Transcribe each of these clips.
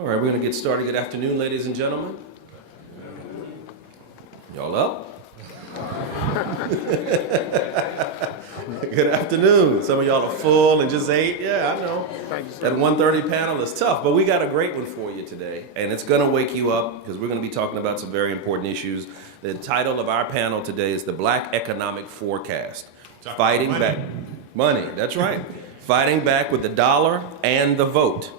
All right, we're going to get started. Good afternoon, ladies and gentlemen. Y'all up? Good afternoon. Some of y'all are full and just ate. Yeah, I know. That 1:30 panel is tough, but we got a great one for you today, and it's going to wake you up because we're going to be talking about some very important issues. The title of our panel today is The Black Economic Forecast. Fighting back. Money, that's right. Fighting back with the dollar and the vote.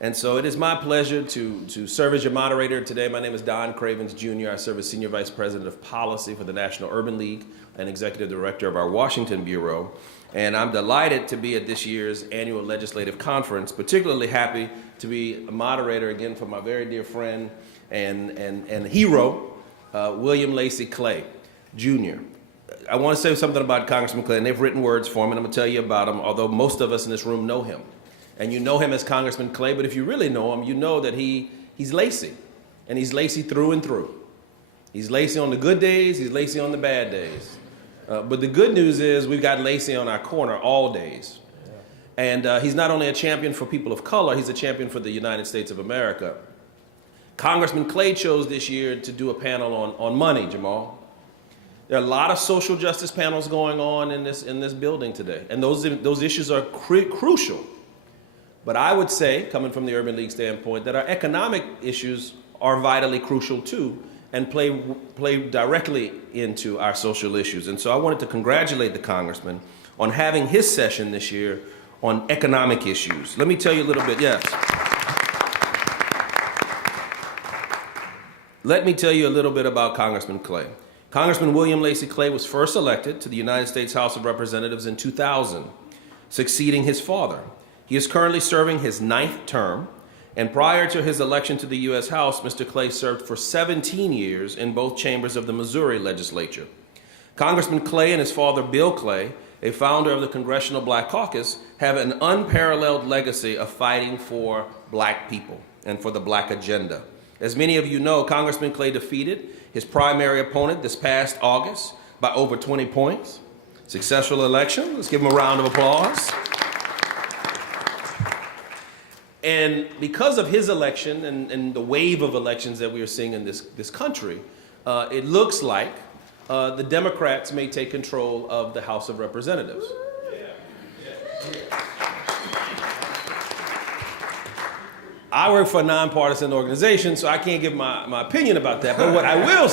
And so it is my pleasure to serve as your moderator today. My name is Don Cravens, Jr. I serve as Senior Vice President of Policy for the National Urban League and Executive Director of our Washington Bureau. And I'm delighted to be at this year's annual legislative conference, particularly happy to be a moderator again for my very dear friend and hero, William Lacey Clay, Jr. I want to say something about Congressman Clay, and they've written words for him, and I'm going to tell you about him, although most of us in this room know him. And you know him as Congressman Clay, but if you really know him, you know that he's Lacey, and he's Lacey through and through. He's Lacey on the good days, he's Lacey on the bad days. But the good news is we've got Lacey on our corner all days. And he's not only a champion for people of color, he's a champion for the United States of America. Congressman Clay chose this year to do a panel on money, Jamal. There are a lot of social justice panels going on in this building today, and those issues are crucial. But I would say, coming from the Urban League standpoint, that our economic issues are vitally crucial too and play directly into our social issues. And so I wanted to congratulate the congressman on having his session this year on economic issues. Let me tell you a little bit, yes. Let me tell you a little bit about Congressman Clay. Congressman William Lacey Clay was first elected to the United States House of Representatives in 2000, succeeding his father. He is currently serving his 9th term, and prior to his election to the U.S. House, Mr. Clay served for 17 years in both chambers of the Missouri legislature. Congressman Clay and his father, Bill Clay, a founder of the Congressional Black Caucus, have an unparalleled legacy of fighting for black people and for the black agenda. As many of you know, Congressman Clay defeated his primary opponent this past August by over 20 points. Successful election. Let's give him a round of applause. And because of his election and the wave of elections that we are seeing in this country, it looks like the Democrats may take control of the House of Representatives. I work for a nonpartisan organization, so I can't give my opinion about that. But what I will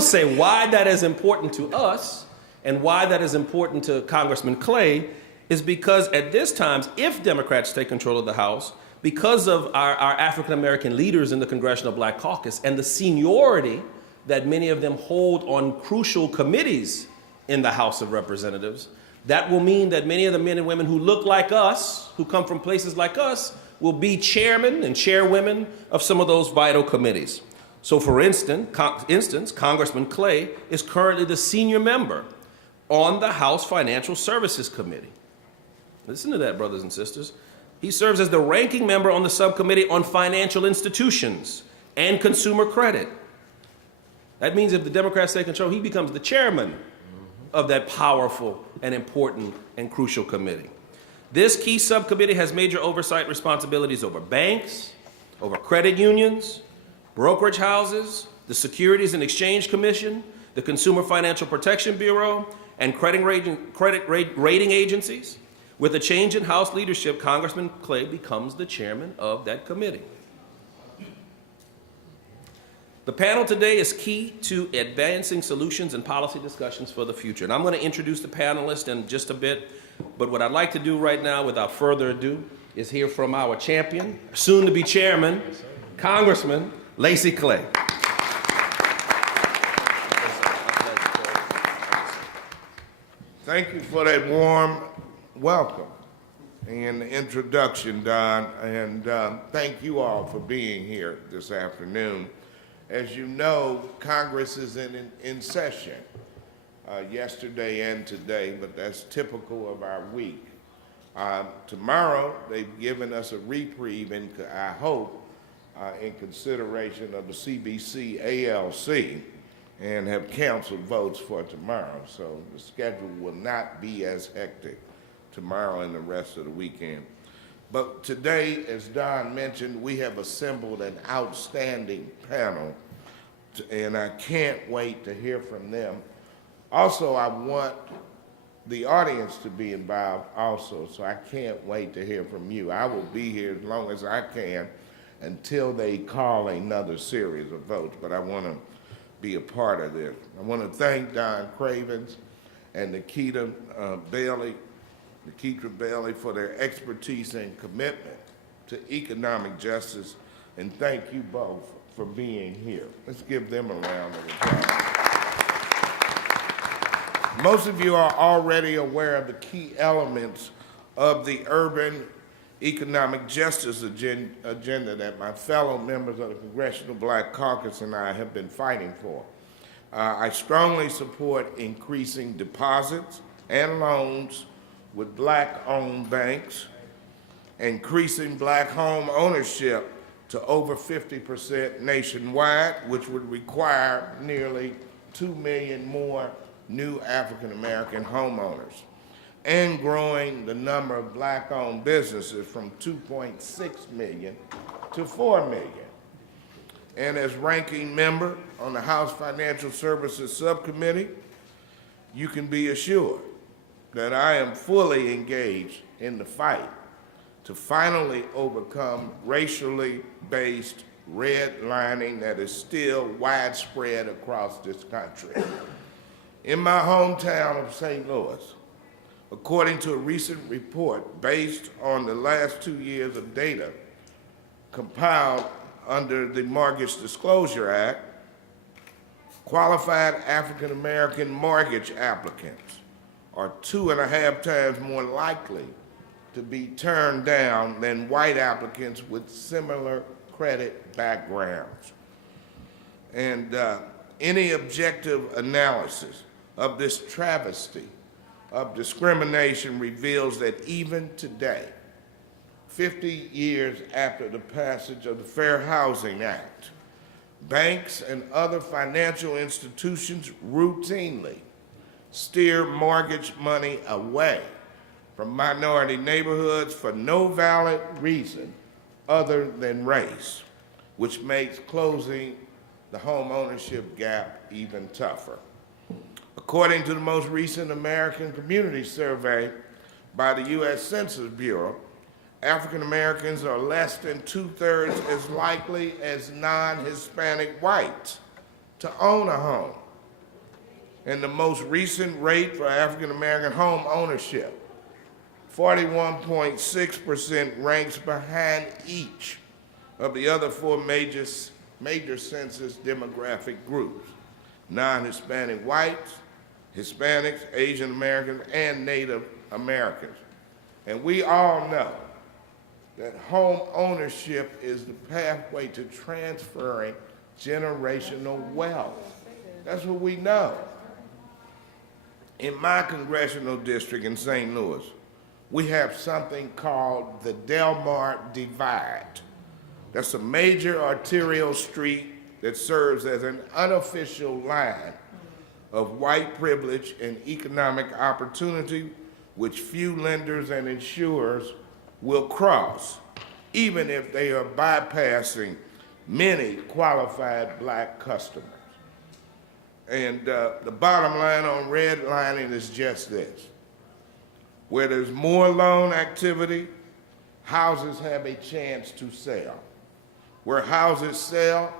say, why that is important to us and why that is important to Congressman Clay is because at this time, if Democrats take control of the House, because of our African-American leaders in the Congressional Black Caucus and the seniority that many of them hold on crucial committees in the House of Representatives, that will mean that many of the men and women who look like us, who come from places like us, will be chairmen and chairwomen of some of those vital committees. So for instance, Congressman Clay is currently the senior member on the House Financial Services Committee. Listen to that, brothers and sisters. He serves as the ranking member on the subcommittee on financial institutions and consumer credit. That means if the Democrats take control, he becomes the chairman of that powerful and important and crucial committee. This key subcommittee has major oversight responsibilities over banks, over credit unions, brokerage houses, the Securities and Exchange Commission, the Consumer Financial Protection Bureau, and credit rating agencies. With a change in House leadership, Congressman Clay becomes the chairman of that committee. The panel today is key to advancing solutions and policy discussions for the future. And I'm going to introduce the panelists in just a bit, but what I'd like to do right now, without further ado, is hear from our champion, soon to be chairman, Congressman Lacey Clay. Thank you for that warm welcome and introduction, Don, and thank you all for being here this afternoon. As you know, Congress is in session yesterday and today, but that's typical of our week. Tomorrow, they've given us a reprieve, I hope, in consideration of the CBC ALC, and have canceled votes for tomorrow. So the schedule will not be as hectic tomorrow and the rest of the weekend. But today, as Don mentioned, we have assembled an outstanding panel, and I can't wait to hear from them. Also, I want the audience to be involved also, so I can't wait to hear from you. I will be here as long as I can until they call another series of votes, but I want to be a part of this. I want to thank Don Cravens and Nikita Bailey for their expertise and commitment to economic justice, and thank you both for being here. Let's give them a round of applause. Most of you are already aware of the key elements of the urban economic justice agenda that my fellow members of the Congressional Black Caucus and I have been fighting for. I strongly support increasing deposits and loans with black-owned banks, increasing black home ownership to over 50% nationwide, which would require nearly 2 million more new African-American homeowners, and growing the number of black-owned businesses from 2.6 million to 4 million. And as ranking member on the House Financial Services Subcommittee, you can be assured that I am fully engaged in the fight to finally overcome racially based redlining that is still widespread across this country. In my hometown of St. Louis, according to a recent report based on the last 2 years of data compiled under the Mortgage Disclosure Act, qualified African American mortgage applicants are 2.5 times more likely to be turned down than white applicants with similar credit backgrounds. And any objective analysis of this travesty of discrimination reveals that even today, 50 years after the passage of the Fair Housing Act, banks and other financial institutions routinely steer mortgage money away from minority neighborhoods for no valid reason other than race, which makes closing the home ownership gap even tougher. According to the most recent American Community Survey by the U.S. Census Bureau, African Americans are less than 2/3 as likely as non-Hispanic whites to own a home. And the most recent rate for African American home ownership, 41.6%, ranks behind each of the other 4 major census demographic groups: non-Hispanic whites, Hispanics, Asian Americans, and Native Americans. And we all know that home ownership is the pathway to transferring generational wealth. That's what we know. In my congressional district in St. Louis, we have something called the Delmar Divide. That's a major arterial street that serves as an unofficial line of white privilege and economic opportunity which few lenders and insurers will cross, even if they are bypassing many qualified black customers. And the bottom line on redlining is just this: where there's more loan activity, houses have a chance to sell. Where houses sell,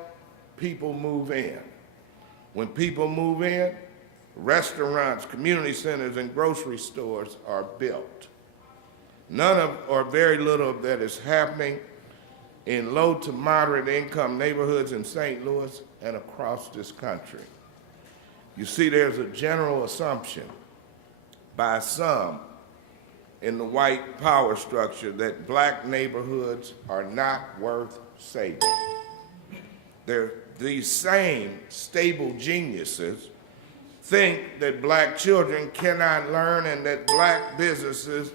people move in. When people move in, restaurants, community centers, and grocery stores are built. None of, or very little of that is happening in low to moderate income neighborhoods in St. Louis and across this country. You see, there's a general assumption by some in the white power structure that black neighborhoods are not worth saving. These same stable geniuses think that black children cannot learn and that black businesses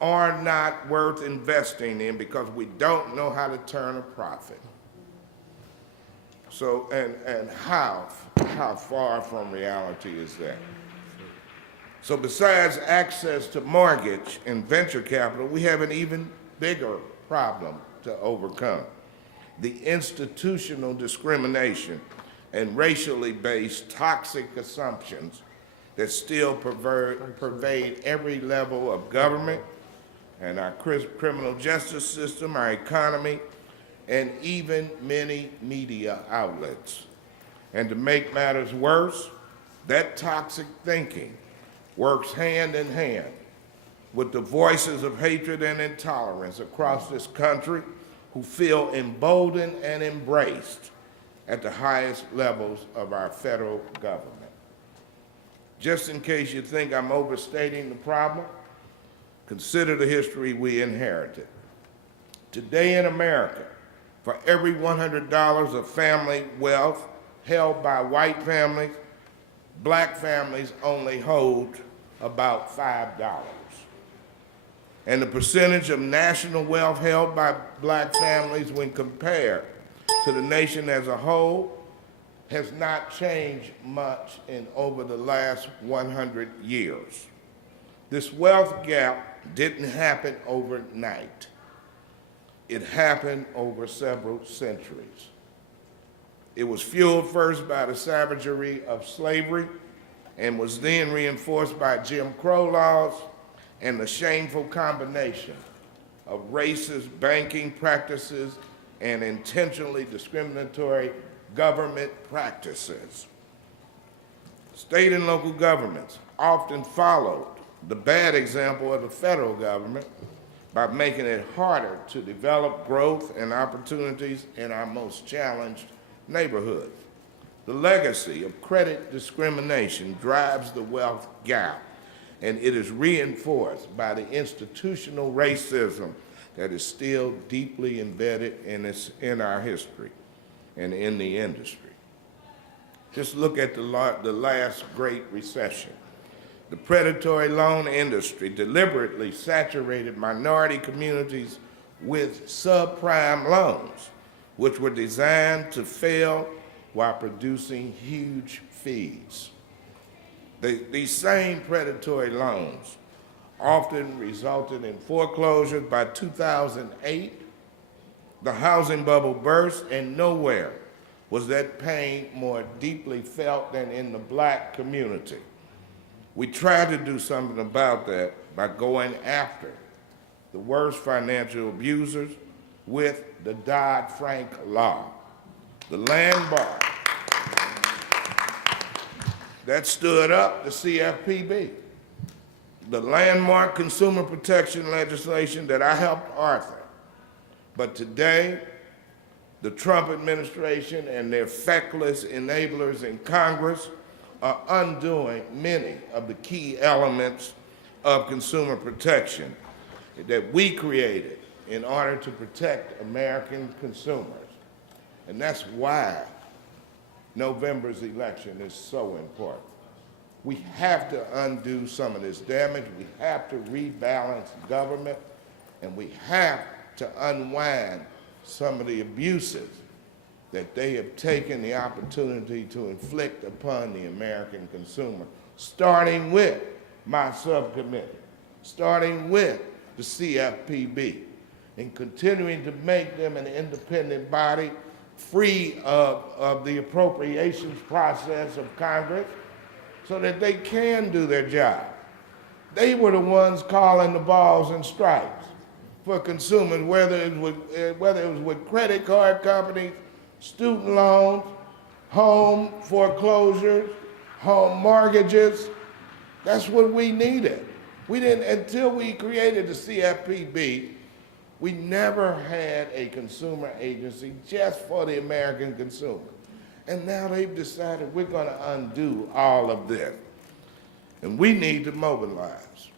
are not worth investing in because we don't know how to turn a profit. So, and how far from reality is that? So besides access to mortgage and venture capital, we have an even bigger problem to overcome. The institutional discrimination and racially based toxic assumptions that still pervade every level of government and our criminal justice system, our economy, and even many media outlets. And to make matters worse, that toxic thinking works hand in hand with the voices of hatred and intolerance across this country who feel emboldened and embraced at the highest levels of our federal government. Just in case you think I'm overstating the problem, consider the history we inherited. Today in America, for every $100 of family wealth held by white families, black families only hold about $5. And the percentage of national wealth held by black families when compared to the nation as a whole has not changed much in over the last 100 years. This wealth gap didn't happen overnight. It happened over several centuries. It was fueled first by the savagery of slavery and was then reinforced by Jim Crow laws and the shameful combination of racist banking practices and intentionally discriminatory government practices. State and local governments often followed the bad example of the federal government by making it harder to develop growth and opportunities in our most challenged neighborhoods. The legacy of credit discrimination drives the wealth gap, and it is reinforced by the institutional racism that is still deeply embedded in our history and in the industry. Just look at the last Great Recession. The predatory loan industry deliberately saturated minority communities with subprime loans, which were designed to fail while producing huge fees. These same predatory loans often resulted in foreclosures. By 2008, the housing bubble burst, and nowhere was that pain more deeply felt than in the black community. We tried to do something about that by going after the worst financial abusers with the Dodd-Frank law. The land bar that stood up the CFPB, the landmark consumer protection legislation that I helped author. But today, the Trump administration and their feckless enablers in Congress are undoing many of the key elements of consumer protection that we created in order to protect American consumers. And that's why November's election is so important. We have to undo some of this damage. We have to rebalance government, and we have to unwind some of the abuses that they have taken the opportunity to inflict upon the American consumer, starting with my subcommittee, starting with the CFPB, and continuing to make them an independent body free of the appropriations process of Congress so that they can do their job. They were the ones calling the balls and strikes for consumers, whether it was with credit card companies, student loans, home foreclosures, home mortgages. That's what we needed. We didn't, until we created the CFPB, we never had a consumer agency just for the American consumer. And now they've decided we're going to undo all of this. And we need to mobilize.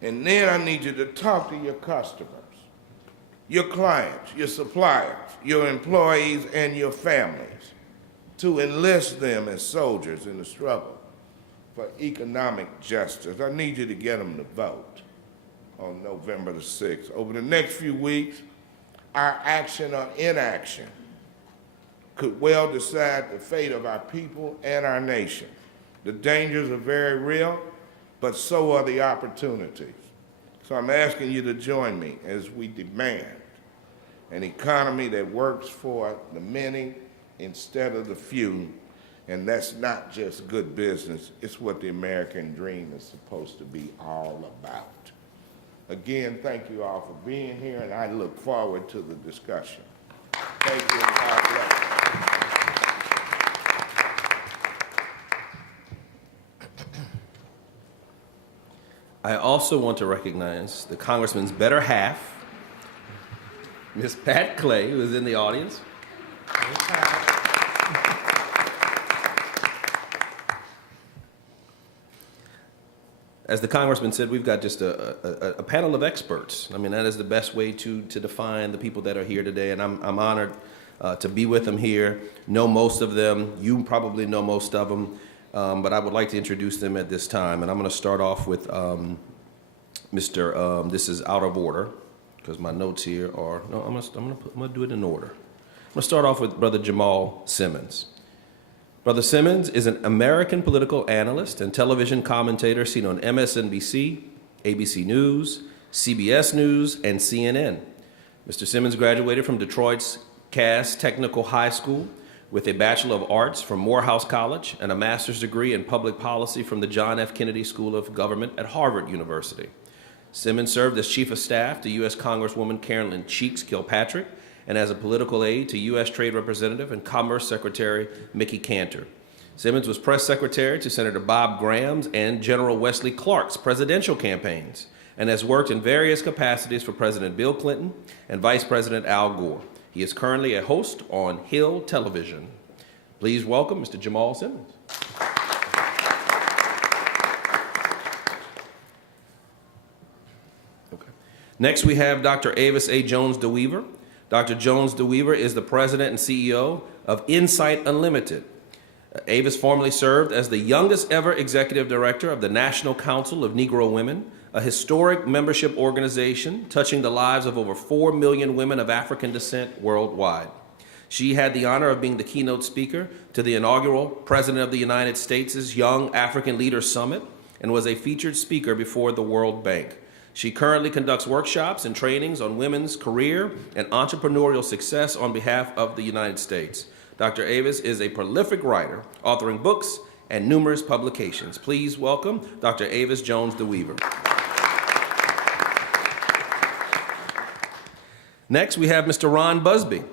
And then I need you to talk to your customers, your clients, your suppliers, your employees, and your families, to enlist them as soldiers in the struggle for economic justice. I need you to get them to vote on November the 6th. Over the next few weeks, our action or inaction could well decide the fate of our people and our nation. The dangers are very real, but so are the opportunities. So I'm asking you to join me as we demand an economy that works for the many instead of the few. And that's not just good business, it's what the American dream is supposed to be all about. Again, thank you all for being here, and I look forward to the discussion. Thank you, and God bless. I also want to recognize the Congressman's better half, Miss Pat Clay, who is in the audience. As the Congressman said, we've got just a panel of experts. I mean, that is the best way to define the people that are here today, and I'm honored to be with them here, know most of them. You probably know most of them, but I would like to introduce them at this time, and I'm going to start off with this is out of order, because my notes here are, no, I'm going to do it in order. I'm going to start off with Brother Jamal Simmons. Brother Simmons is an American political analyst and television commentator seen on MSNBC, ABC News, CBS News, and CNN. Mr. Simmons graduated from Detroit's Cass Technical High School with a Bachelor of Arts from Morehouse College and a master's degree in public policy from the John F. Kennedy School of Government at Harvard University. Simmons served as Chief of Staff to U.S. Congresswoman Carolyn Cheeks Kilpatrick and as a political aide to U.S. Trade Representative and Commerce Secretary Mickey Cantor. Simmons was press secretary to Senator Bob Graham's and General Wesley Clark's presidential campaigns and has worked in various capacities for President Bill Clinton and Vice President Al Gore. He is currently a host on Hill Television. Please welcome Mr. Jamal Simmons. Okay. Next, we have Dr. Avis A. Jones DeWeaver. Dr. Jones DeWeaver is the president and CEO of Insight Unlimited. Avis formerly served as the youngest ever executive director of the National Council of Negro Women, a historic membership organization touching the lives of over 4 million women of African descent worldwide. She had the honor of being the keynote speaker to the inaugural President of the United States' Young African Leaders Summit and was a featured speaker before the World Bank. She currently conducts workshops and trainings on women's career and entrepreneurial success on behalf of the United States. Dr. Avis is a prolific writer, authoring books and numerous publications. Please welcome Dr. Avis Jones DeWeaver. Next, we have Mr. Ron Busby.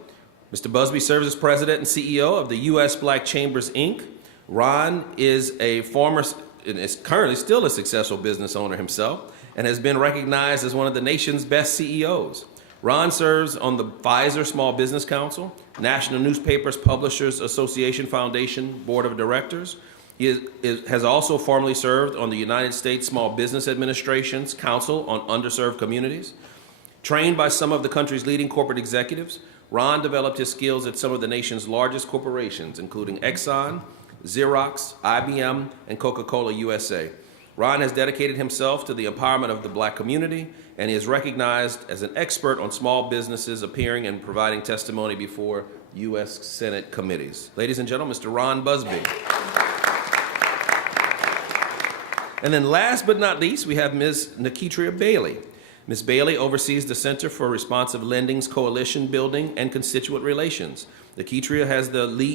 Mr. Busby serves as president and CEO of the U.S. Black Chambers, Inc. Ron is a former, and is currently still a successful business owner himself, and has been recognized as one of the nation's best CEOs. Ron serves on the Pfizer Small Business Council, National Newspapers Publishers Association Foundation Board of Directors. He has also formerly served on the United States Small Business Administration's Council on Underserved Communities. Trained by some of the country's leading corporate executives, Ron developed his skills at some of the nation's largest corporations, including Exxon, Xerox, IBM, and Coca-Cola USA. Ron has dedicated himself to the empowerment of the Black community, and he is recognized as an expert on small businesses, appearing and providing testimony before U.S. Senate committees. Ladies and gentlemen, Mr. Ron Busby. And then last but not least, we have Ms. Nikitria Bailey. Ms. Bailey oversees the Center for Responsive Lending's Coalition Building and Constituent Relations. Nikitria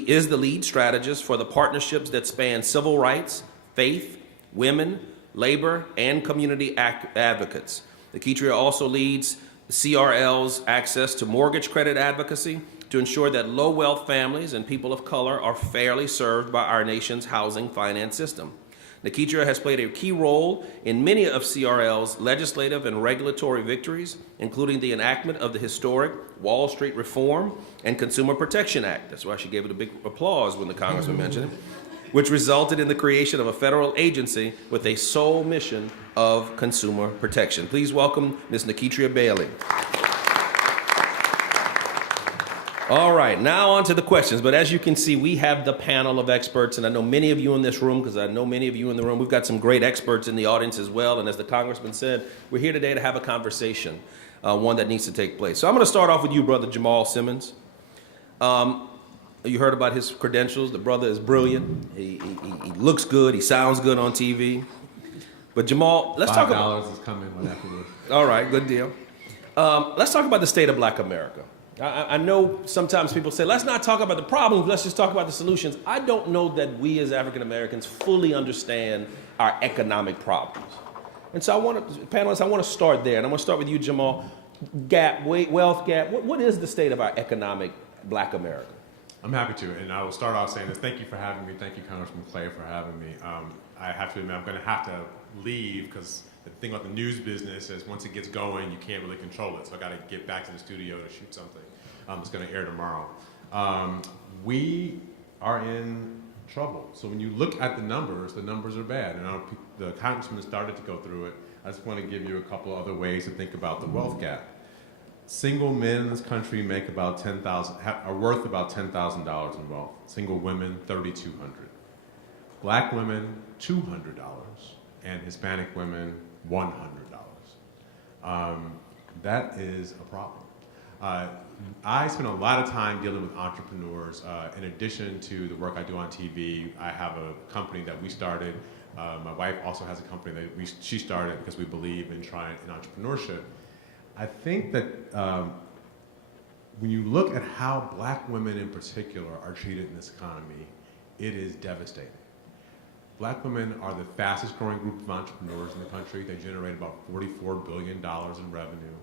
is the lead strategist for the partnerships that span civil rights, faith, women, labor, and community advocates. Nikitria also leads CRL's access to mortgage credit advocacy to ensure that low-wealth families and people of color are fairly served by our nation's housing finance system. Nikitria has played a key role in many of CRL's legislative and regulatory victories, including the enactment of the historic Wall Street Reform and Consumer Protection Act. That's why she gave it a big applause when the Congressman mentioned it, which resulted in the creation of a federal agency with a sole mission of consumer protection. Please welcome Ms. Nikitria Bailey. All right, now on to the questions. But as you can see, we have the panel of experts, and I know many of you in this room, because I know many of you in the room, we've got some great experts in the audience as well. And as the Congressman said, we're here today to have a conversation, one that needs to take place. So I'm going to start off with you, Brother Jamal Simmons. You heard about his credentials. The brother is brilliant. He looks good. He sounds good on TV. But Jamal, let's talk about... $5 is coming when afterwards. All right, good deal. Let's talk about the state of Black America. I know sometimes people say, let's not talk about the problems, let's just talk about the solutions. I don't know that we as African Americans fully understand our economic problems. And so panelists, I want to start there, and I'm going to start with you, Jamal. Wealth gap, what is the state of our economic Black America? I'm happy to, and I will start off saying this. Thank you for having me. Thank you, Congressman Clay, for having me. I have to admit, I'm going to have to leave because the thing about the news business is once it gets going, you can't really control it. So I got to get back to the studio to shoot something that's going to air tomorrow. We are in trouble. So when you look at the numbers are bad. And the congressman has started to go through it. I just want to give you a couple other ways to think about the wealth gap. Single men in this country make about are worth about $10,000 in wealth. Single women, $3,200. Black women, $200, and Hispanic women, $100. That is a problem. I spend a lot of time dealing with entrepreneurs. In addition to the work I do on TV, I have a company that we started. My wife also has a company that she started because we believe in entrepreneurship. I think that when you look at how Black women in particular are treated in this economy, it is devastating. Black women are the fastest growing group of entrepreneurs in the country. They generate about $44 billion in revenue.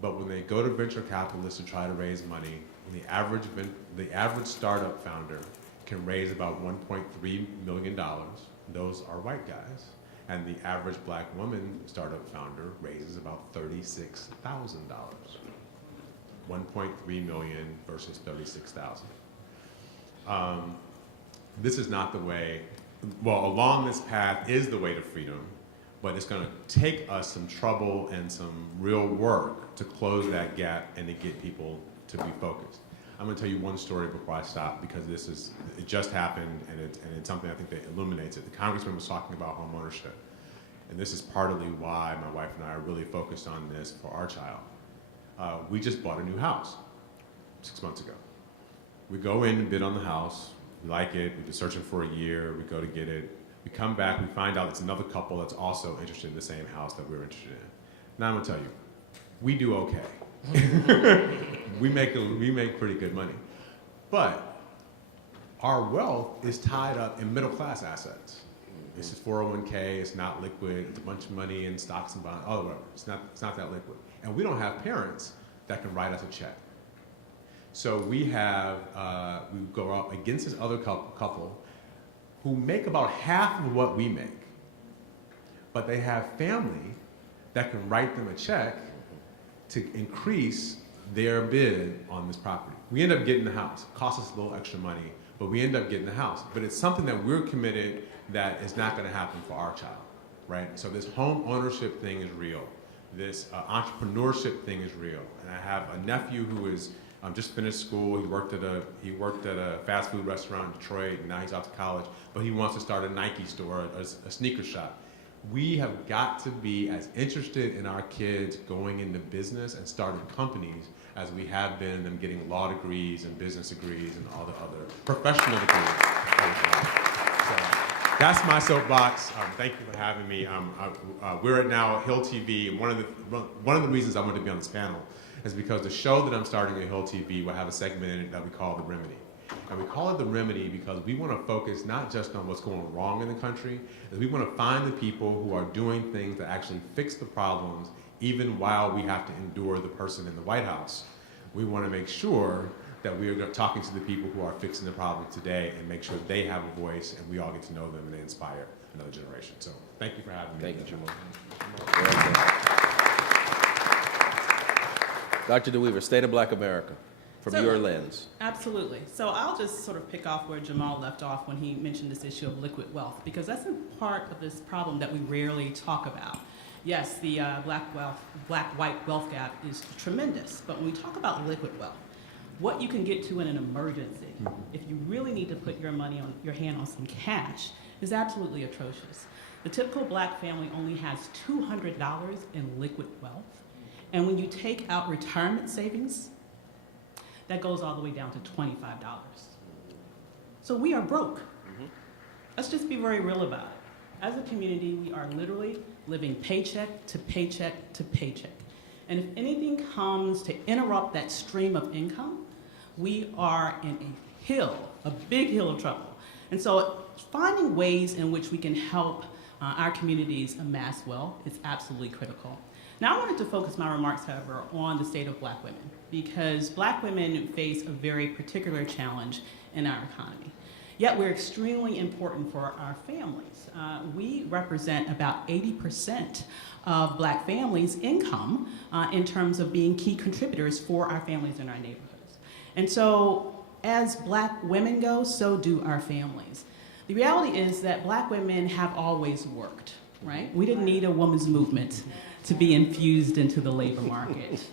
But when they go to venture capitalists to try to raise money, the average startup founder can raise about $1.3 million. Those are white guys. And the average Black woman startup founder raises about $36,000. 1.3 million versus 36,000. This is not the way, well, along this path is the way to freedom, but it's going to take us some trouble and some real work to close that gap and to get people to be focused. I'm going to tell you one story before I stop because it just happened and it's something I think that illuminates it. The congressman was talking about home ownership. And this is partly why my wife and I are really focused on this for our child. We just bought a new house 6 months ago. We go in and bid on the house. We like it. We've been searching for a year. We go to get it. We come back. We find out it's another couple that's also interested in the same house that we're interested in. Now I'm going to tell you, we do okay. we make pretty good money. But our wealth is tied up in middle class assets. This is 401k, it's not liquid, it's a bunch of money in stocks and bonds, whatever. It's not that liquid. And we don't have parents that can write us a check. So we go up against this other couple who make about half of what we make, but they have family that can write them a check to increase their bid on this property. We end up getting the house. It costs us a little extra money, but we end up getting the house. But it's something that we're committed that is not going to happen for our child, right? So this home ownership thing is real. This entrepreneurship thing is real. And I have a nephew who is just finished school. He worked at a fast food restaurant in Detroit, and now he's off to college. But he wants to start a Nike store, a sneaker shop. We have got to be as interested in our kids going into business and starting companies as we have been in them getting law degrees and business degrees and all the other professional degrees. So that's my soapbox. Thank you for having me. We're at now Hill TV, and one of the reasons I wanted to be on this panel is because the show that I'm starting at Hill TV will have a segment in it that we call The Remedy. And we call it The Remedy because we want to focus not just on what's going wrong in the country, but we want to find the people who are doing things that actually fix the problems even while we have to endure the person in the White House. We want to make sure that we are talking to the people who are fixing the problem today and make sure they have a voice and we all get to know them and they inspire another generation. So thank you for having me. Thank you, Jamal. Dr. DeWeaver, State of Black America, from your lens. Absolutely. So I'll just sort of pick off where Jamal left off when he mentioned this issue of liquid wealth, because that's a part of this problem that we rarely talk about. Yes, the black-white wealth gap is tremendous, but when we talk about liquid wealth, what you can get to in an emergency, if you really need to put your hand on some cash, is absolutely atrocious. The typical Black family only has $200 in liquid wealth, and when you take out retirement savings, that goes all the way down to $25. So we are broke. Let's just be very real about it. As a community, we are literally living paycheck to paycheck to paycheck. And if anything comes to interrupt that stream of income, we are in a big hill of trouble. And so finding ways in which we can help our communities amass wealth is absolutely critical. Now I wanted to focus my remarks, however, on the state of Black women, because Black women face a very particular challenge in our economy. Yet we're extremely important for our families. We represent about 80% of Black families' income in terms of being key contributors for our families in our neighborhoods. And so as Black women go, so do our families. The reality is that Black women have always worked, right? We didn't need a women's movement to be infused into the labor market.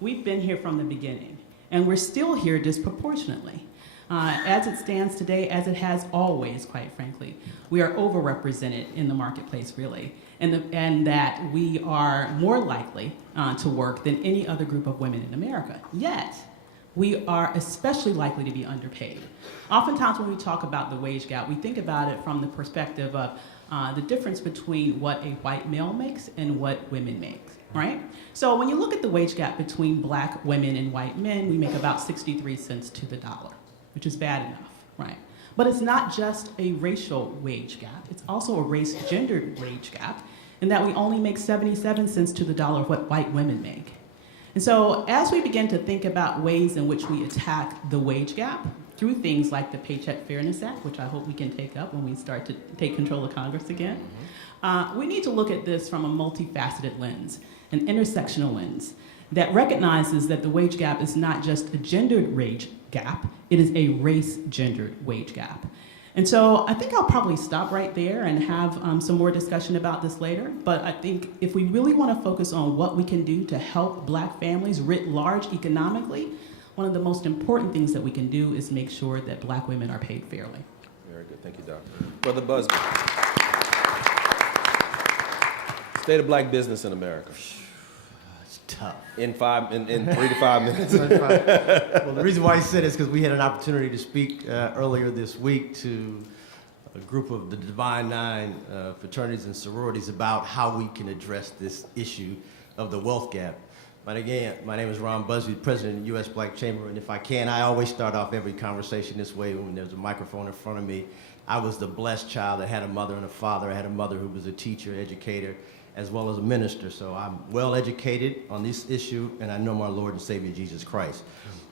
We've been here from the beginning, and we're still here disproportionately. As it stands today, as it has always, quite frankly, we are overrepresented in the marketplace, really, and that we are more likely to work than any other group of women in America. Yet, we are especially likely to be underpaid. Oftentimes when we talk about the wage gap, we think about it from the perspective of the difference between what a white male makes and what women make, right? So when you look at the wage gap between Black women and white men, we make about 63 cents to the dollar, which is bad enough, right? But it's not just a racial wage gap, it's also a race-gendered wage gap, in that we only make 77 cents to the dollar of what white women make. And so as we begin to think about ways in which we attack the wage gap through things like the Paycheck Fairness Act, which I hope we can take up when we start to take control of Congress again, we need to look at this from a multifaceted lens, an intersectional lens, that recognizes that the wage gap is not just a gendered wage gap, it is a race-gendered wage gap. And so I think I'll probably stop right there and have some more discussion about this later. But I think if we really want to focus on what we can do to help Black families writ large economically, one of the most important things that we can do is make sure that Black women are paid fairly. Very good. Thank you, Doc. Brother Busby. State of Black business in America. It's tough. In 3 to 5 minutes. Well, the reason why I said it is because we had an opportunity to speak earlier this week to a group of the Divine Nine fraternities and sororities about how we can address this issue of the wealth gap. But again, my name is Ron Busby, president of the U.S. Black Chamber, and if I can, I always start off every conversation this way when there's a microphone in front of me. I was the blessed child that had a mother and a father. I had a mother who was a teacher, educator, as well as a minister. So I'm well educated on this issue, and I know my Lord and Savior, Jesus Christ.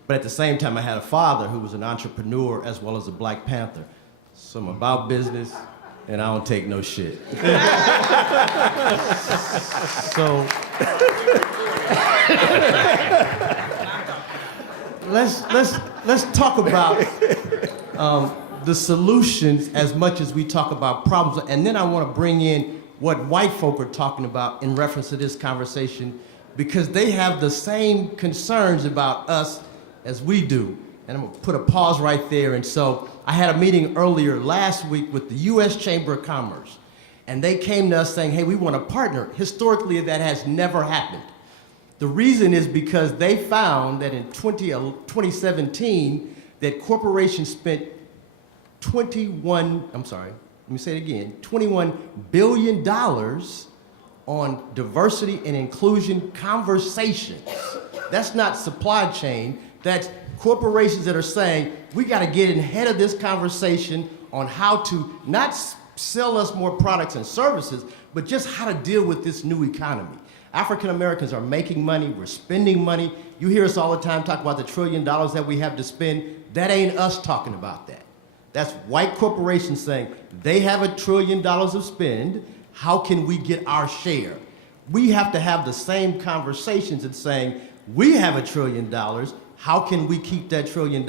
But at the same time, I had a father who was an entrepreneur as well as a Black Panther. So I'm about business, and I don't take no shit. So let's talk about the solutions as much as we talk about problems. And then I want to bring in what white folk are talking about in reference to this conversation, because they have the same concerns about us as we do. And I'm gonna put a pause right there. And so I had a meeting earlier last week with the U.S. Chamber of Commerce, and they came to us saying, hey, we want to partner. Historically, that has never happened. The reason is because they found that in 2017, that corporations spent $21 billion on diversity and inclusion conversations. That's not supply chain, that's corporations that are saying, we gotta get ahead of this conversation on how to not sell us more products and services, but just how to deal with this new economy. African Americans are making money, we're spending money. You hear us all the time talk about the $1 trillion that we have to spend. That ain't us talking about that. That's white corporations saying they have $1 trillion of spend, how can we get our share? We have to have the same conversations and saying, we have $1 trillion, how can we keep that $1 trillion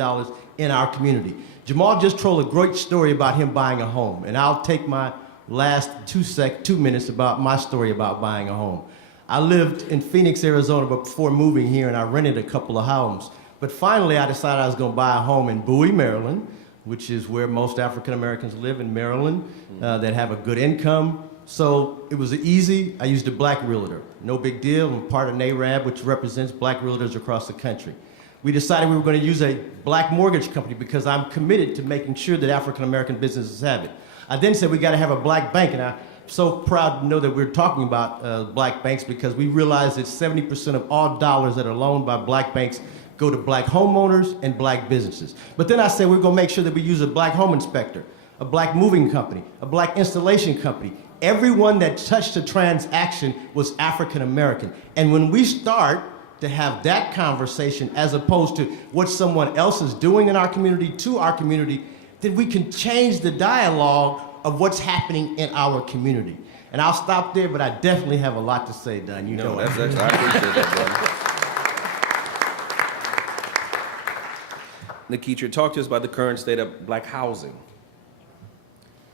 in our community? Jamal just told a great story about him buying a home, and I'll take my last 2 minutes about my story about buying a home. I lived in Phoenix, Arizona before moving here, and I rented a couple of homes. But finally, I decided I was gonna buy a home in Bowie, Maryland, which is where most African Americans live in Maryland, that have a good income. So it was easy. I used a Black realtor. No big deal. I'm part of NARAB, which represents Black realtors across the country. We decided we were going to use a Black mortgage company because I'm committed to making sure that African American businesses have it. I then said we got to have a black bank, and I'm so proud to know that we're talking about black banks because we realize that 70% of all dollars that are loaned by black banks go to black homeowners and black businesses. But then I said we're going to make sure that we use a black home inspector, a black moving company, a black installation company. Everyone that touched a transaction was African American. And when we start to have that conversation as opposed to what someone else is doing in our community to our community, then we can change the dialogue of what's happening in our community. And I'll stop there, but I definitely have a lot to say, Don. You know it. That's excellent. I appreciate that, brother. Nikitra, talk to us about the current state of black housing.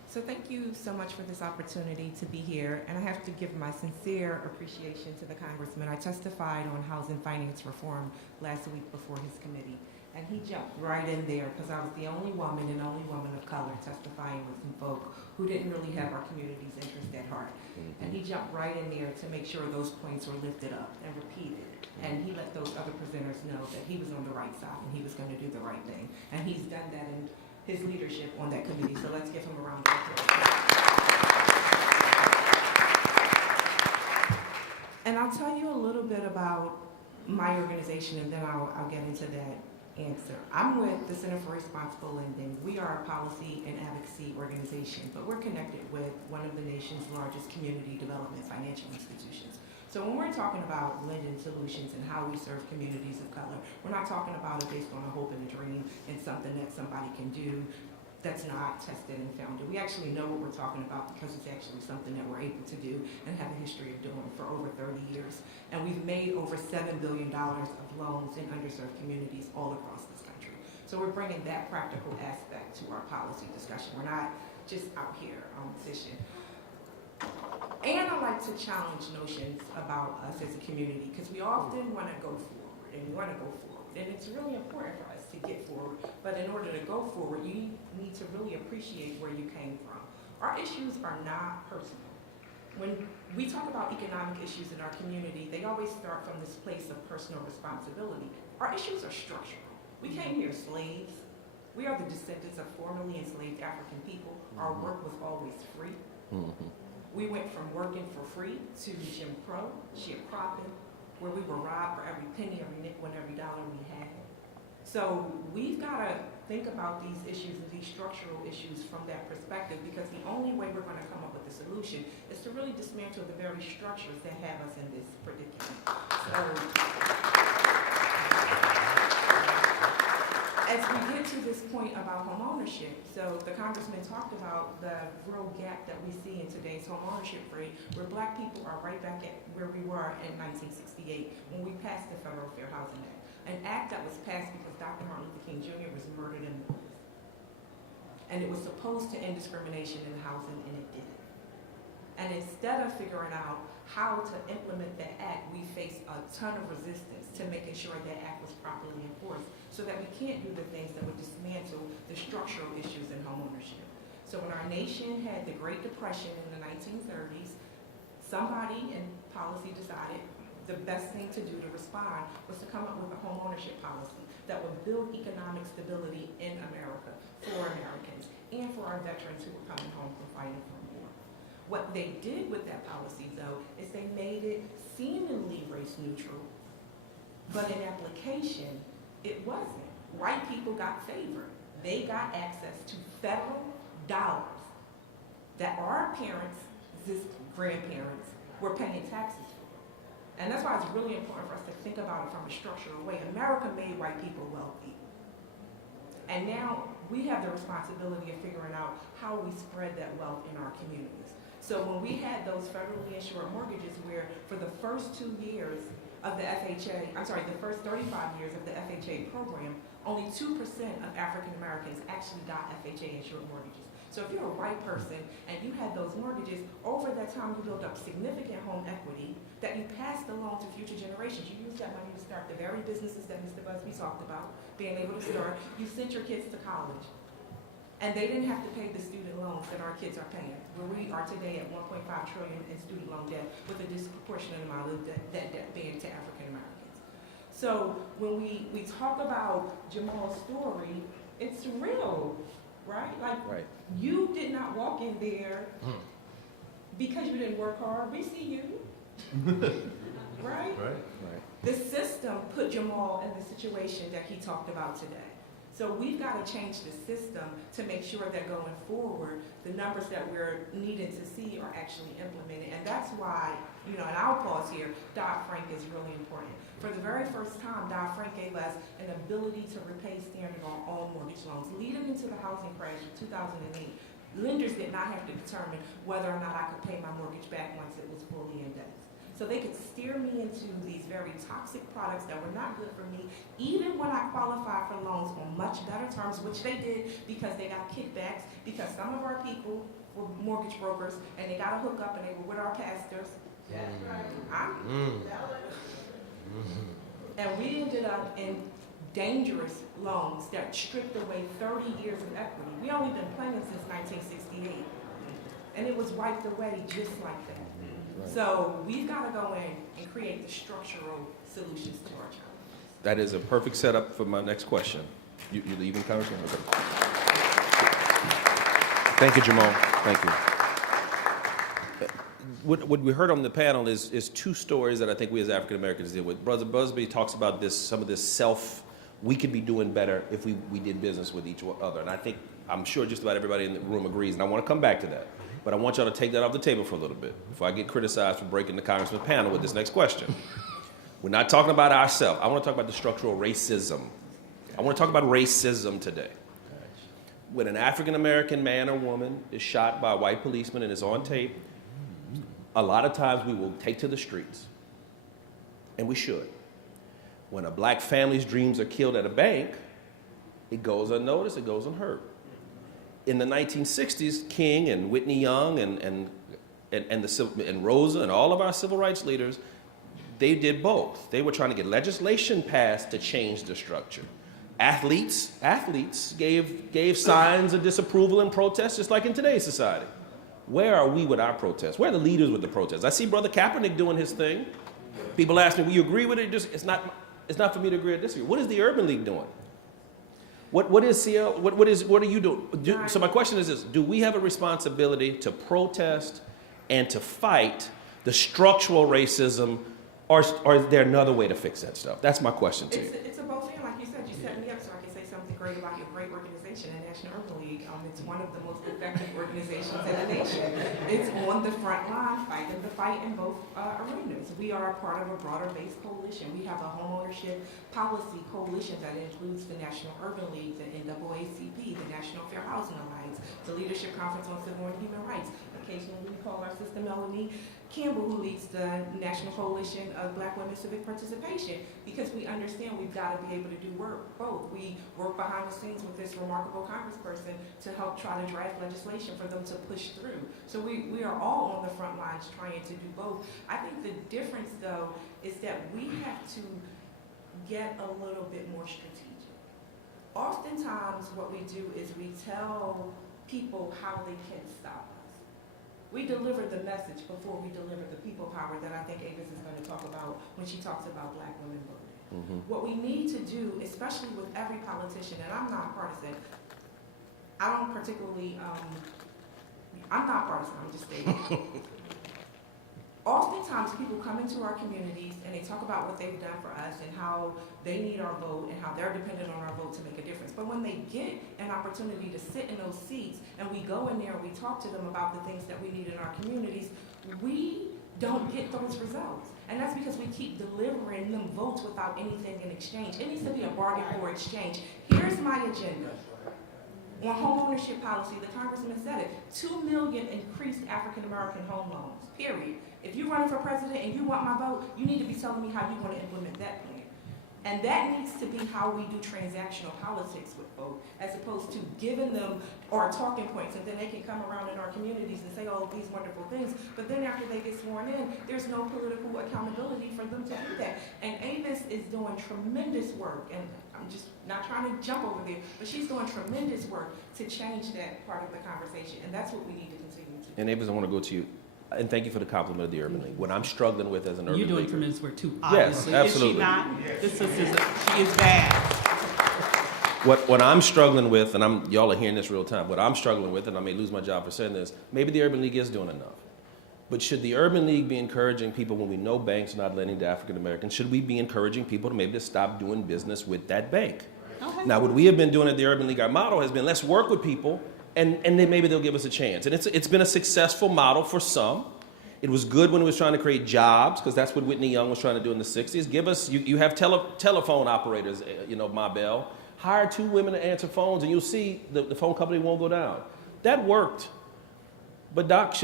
So thank you so much for this opportunity to be here, and I have to give my sincere appreciation to the Congressman. I testified on housing finance reform last week before his committee, and he jumped right in there because I was the only woman and only woman of color testifying with some folk who didn't really have our community's interest at heart. And he jumped right in there to make sure those points were lifted up and repeated. And he let those other presenters know that he was on the right side and he was going to do the right thing. And he's done that in his leadership on that committee. So let's give him a round of applause. And I'll tell you a little bit about my organization, and then I'll get into that answer. I'm with the Center for Responsible Lending. We are a policy and advocacy organization, but we're connected with one of the nation's largest community development financial institutions. So when we're talking about lending solutions and how we serve communities of color, we're not talking about it based on a hope and a dream and something that somebody can do that's not tested and founded. We actually know what we're talking about because it's actually something that we're able to do and have a history of doing for over 30 years. And we've made over $7 billion of loans in underserved communities all across this country. So we're bringing that practical aspect to our policy discussion. We're not just out here on fishing. And I like to challenge notions about us as a community because we often want to go forward and we want to go forward. And it's really important for us to get forward. But in order to go forward, you need to really appreciate where you came from. Our issues are not personal. When we talk about economic issues in our community, they always start from this place of personal responsibility. Our issues are structural. We came here slaves. We are the descendants of formerly enslaved African people. Our work was always free. We went from working for free to Jim Crow, sharecropping, where we were robbed for every penny, every nickel, and every dollar we had. So we've got to think about these issues and these structural issues from that perspective because the only way we're going to come up with a solution is to really dismantle the very structures that have us in this predicament. So as we get to this point about home ownership, so the Congressman talked about the real gap that we see in today's home ownership rate, where black people are right back at where we were in 1968 when we passed the Federal Fair Housing Act, an act that was passed because Dr. Martin Luther King Jr. was murdered in the woods. And it was supposed to end discrimination in housing, and it didn't. And instead of figuring out how to implement that act, we face a ton of resistance to making sure that act was properly enforced so that we can't do the things that would dismantle the structural issues in homeownership. So when our nation had the Great Depression in the 1930s, somebody in policy decided the best thing to do to respond was to come up with a homeownership policy that would build economic stability in America for Americans and for our veterans who were coming home from fighting for war. What they did with that policy, though, is they made it seemingly race neutral, but in application, it wasn't. White people got favored. They got access to federal dollars that our parents, his grandparents, were paying taxes for. And that's why it's really important for us to think about it from a structural way. America made white people wealthy. And now we have the responsibility of figuring out how we spread that wealth in our communities. So when we had those federally insured mortgages where for the first 2 years of the FHA, the first 35 years of the FHA program, only 2% of African Americans actually got FHA insured mortgages. So if you're a white person and you had those mortgages, over that time you build up significant home equity that you passed along to future generations. You used that money to start the very businesses that Mr. Busby talked about, being able to start. You sent your kids to college. And they didn't have to pay the student loans that our kids are paying, where we are today at $1.5 trillion in student loan debt with a disproportionate amount of that debt being to African Americans. So when we talk about Jamal's story, it's real. right? Like, Right. you did not walk in there because you didn't work hard. We see you, right? Right. The system put Jamal in the situation that he talked about today. So we've got to change the system to make sure that going forward, the numbers that we're needing to see are actually implemented. And that's why, and I'll pause here, Dodd-Frank is really important. For the very first time, Dodd-Frank gave us an ability to repay standard on all mortgage loans. Leading into the housing crash of 2008, lenders did not have to determine whether or not I could pay my mortgage back once it was fully indexed. So they could steer me into these very toxic products that were not good for me, even when I qualified for loans on much better terms, which they did because they got kickbacks, because some of our people were mortgage brokers and they got a hookup and they were with our pastors. That's right. And we ended up in dangerous loans that stripped away 30 years of equity. We only been playing since 1968. And it was wiped away just like that. So we've got to go in and create the structural solutions to our challenges. That is a perfect setup for my next question. You leaving, Congressman? Okay. Thank you, Jamal. Thank you. What we heard on the panel is two stories that I think we as African Americans deal with. Brother Busby talks about some of this we could be doing better if we did business with each other. And I'm sure just about everybody in the room agrees, and I want to come back to that. But I want y'all to take that off the table for a little bit before I get criticized for breaking the Congressman's panel with this next question. We're not talking about ourselves. I want to talk about the structural racism. I want to talk about racism today. When an African American man or woman is shot by a white policeman and is on tape, a lot of times we will take to the streets, and we should. When a black family's dreams are killed at a bank, it goes unnoticed, it goes unheard. In the 1960s, King and Whitney Young and Rosa and all of our civil rights leaders, they did both. They were trying to get legislation passed to change the structure. Athletes gave signs of disapproval and protest, just like in today's society. Where are we with our protests? Where are the leaders with the protests? I see Brother Kaepernick doing his thing. People ask me, will you agree with it? It's not for me to agree or disagree. What is the Urban League doing? What is CL? What are you doing? So my question is this: do we have a responsibility to protest and to fight the structural racism, or is there another way to fix that stuff? That's my question to you. It's a both and, like you said, you set me up so I can say something great about your great organization, the National Urban League. It's one of the most effective organizations in the nation. It's on the front line fighting the fight in both arenas. We are a part of a broader-based coalition. We have a homeownership policy coalition that includes the National Urban League, the NAACP, the National Fair Housing Alliance, the Leadership Conference on Civil and Human Rights. Occasionally we call our sister Melanie Campbell, who leads the National Coalition of Black Women Civic Participation, because we understand we've got to be able to do both. We work behind the scenes with this remarkable congressperson to help try to draft legislation for them to push through. So we are all on the front lines trying to do both. I think the difference, though, is that we have to get a little bit more strategic. Oftentimes what we do is we tell people how they can stop us. We deliver the message before we deliver the people power that I think Avis is going to talk about when she talks about black women voting. Mm-hmm. What we need to do, especially with every politician, and I'm not partisan, I'm not partisan, I'm just stating. Oftentimes people come into our communities and they talk about what they've done for us and how they need our vote and how they're dependent on our vote to make a difference. But when they get an opportunity to sit in those seats and we go in there and we talk to them about the things that we need in our communities, we don't get those results. And that's because we keep delivering them votes without anything in exchange. It needs to be a bargain for exchange. Here's my agenda. On home ownership policy, the congressman said it, 2 million increased African American home loans, period. If you're running for president and you want my vote, you need to be telling me how you want to implement that plan. And that needs to be how we do transactional politics with folks, as opposed to giving them our talking points, and then they can come around in our communities and say all these wonderful things, but then after they get sworn in, there's no political accountability for them to do that. And Avis is doing tremendous work, and I'm just not trying to jump over there, but she's doing tremendous work to change that part of the conversation, and that's what we need to continue to do. And Avis, I want to go to you. And thank you for the compliment of the Urban League. What I'm struggling with as an urban You're doing leaguer, tremendous work too, yes, obviously. absolutely. Is she not? This is she is bad. What I'm struggling with, and y'all are hearing this real time, what I'm struggling with, and I may lose my job for saying this, maybe the Urban League is doing enough. But should the Urban League be encouraging people, when we know banks are not lending to African Americans, should we be encouraging people to maybe to stop doing business with that bank? Okay. Now, what we have been doing at the Urban League, our motto has been, let's work with people, and then maybe they'll give us a chance. And it's been a successful model for some. It was good when it was trying to create jobs, because that's what Whitney Young was trying to do in the 60s. Give us, you have telephone operators, Ma Bell. Hire 2 women to answer phones, and you'll see the phone company won't go down. That worked. But Doc,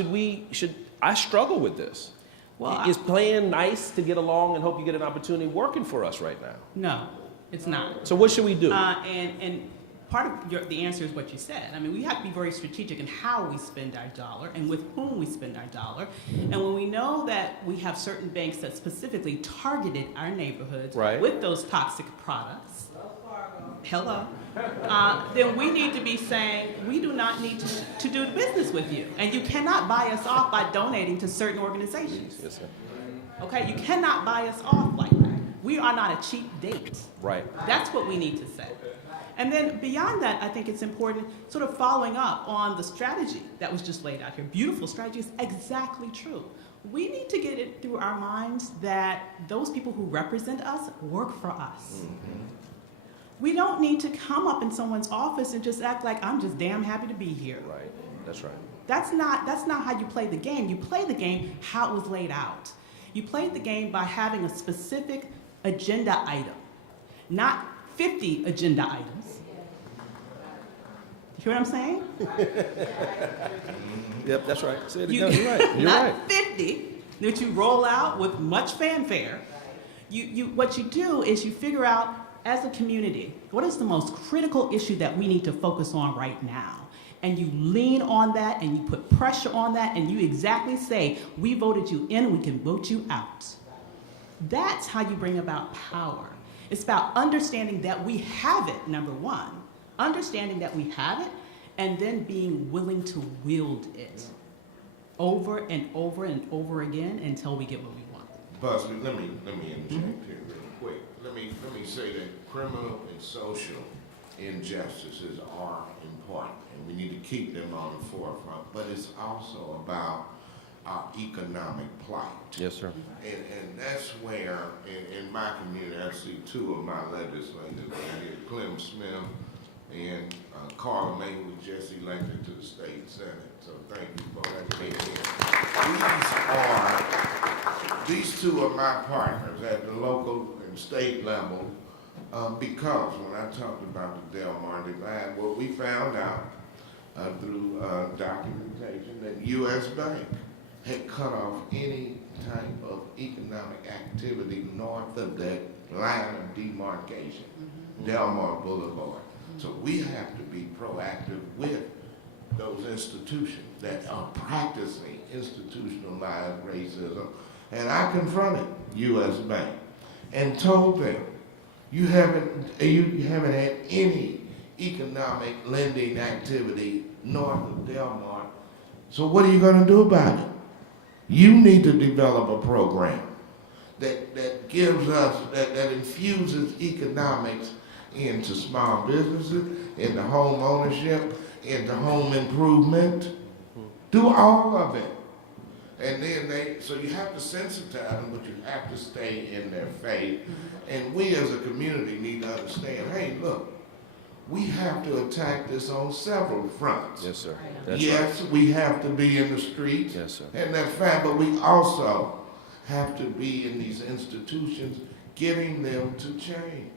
I struggle with this. Well, Is playing nice to get along and hope you get an opportunity working for us right now? No, it's not. So what should we do? And part of the answer is what you said. I mean, we have to be very strategic in how we spend our dollar and with whom we spend our dollar. And when we know that we have certain banks that specifically targeted our neighborhoods Right. with those toxic products, then we need to be saying, we do not need to do business with you. And you cannot buy us off by donating to certain organizations. Yes, sir. Okay, you cannot buy us off like that. We are not a cheap date. Right. That's what we need to say. And then beyond that, I think it's important sort of following up on the strategy that was just laid out here. Beautiful strategy is exactly true. We need to get it through our minds that those people who represent us work for us. Mm-hmm. We don't need to come up in someone's office and just act like I'm just damn happy to be here. Right. That's right. That's not how you play the game. You play the game how it was laid out. You played the game by having a specific agenda item, not 50 agenda items. You hear what I'm saying? Yep, that's right. Say it You- again. You're right. You're not right. 50 that you roll out with much fanfare. What you do is you figure out, as a community, what is the most critical issue that we need to focus on right now? And you lean on that, and you put pressure on that, and you exactly say, we voted you in, we can vote you out. That's how you bring about power. It's about understanding that we have it, number one. Understanding that we have it, and then being willing to wield it over and over and over again until we get what we want. Busby, let me interject here real quick. Let me say that criminal and social injustices are important, and we need to keep them on the forefront. But it's also about our economic plight. Yes, sir. And that's where, in my community, I see 2 of my legislators right here, Clem Smith and Carla May, who was just elected to the state senate. So thank you for letting me in. These 2 are my partners at the local and state level, because when I talked about the Del Mar divide, what we found out through documentation that U.S. Bank had cut off any type of economic activity north of that line of demarcation, Del Mar Boulevard. So we have to be proactive with those institutions that are practicing institutionalized racism. And I confronted U.S. Bank and told them, you haven't had any economic lending activity north of Del Mar. So what are you going to do about it? You need to develop a program that gives us, that infuses economics into small businesses, into home ownership, into home improvement. Do all of it. And then so you have to sensitize them, but you have to stay in their faith. And we as a community need to understand, hey, look, we have to attack this on several fronts. Yes, sir. That's Yes, right. we have to be in the streets. Yes, sir. And that's fine, but we also have to be in these institutions, getting them to change.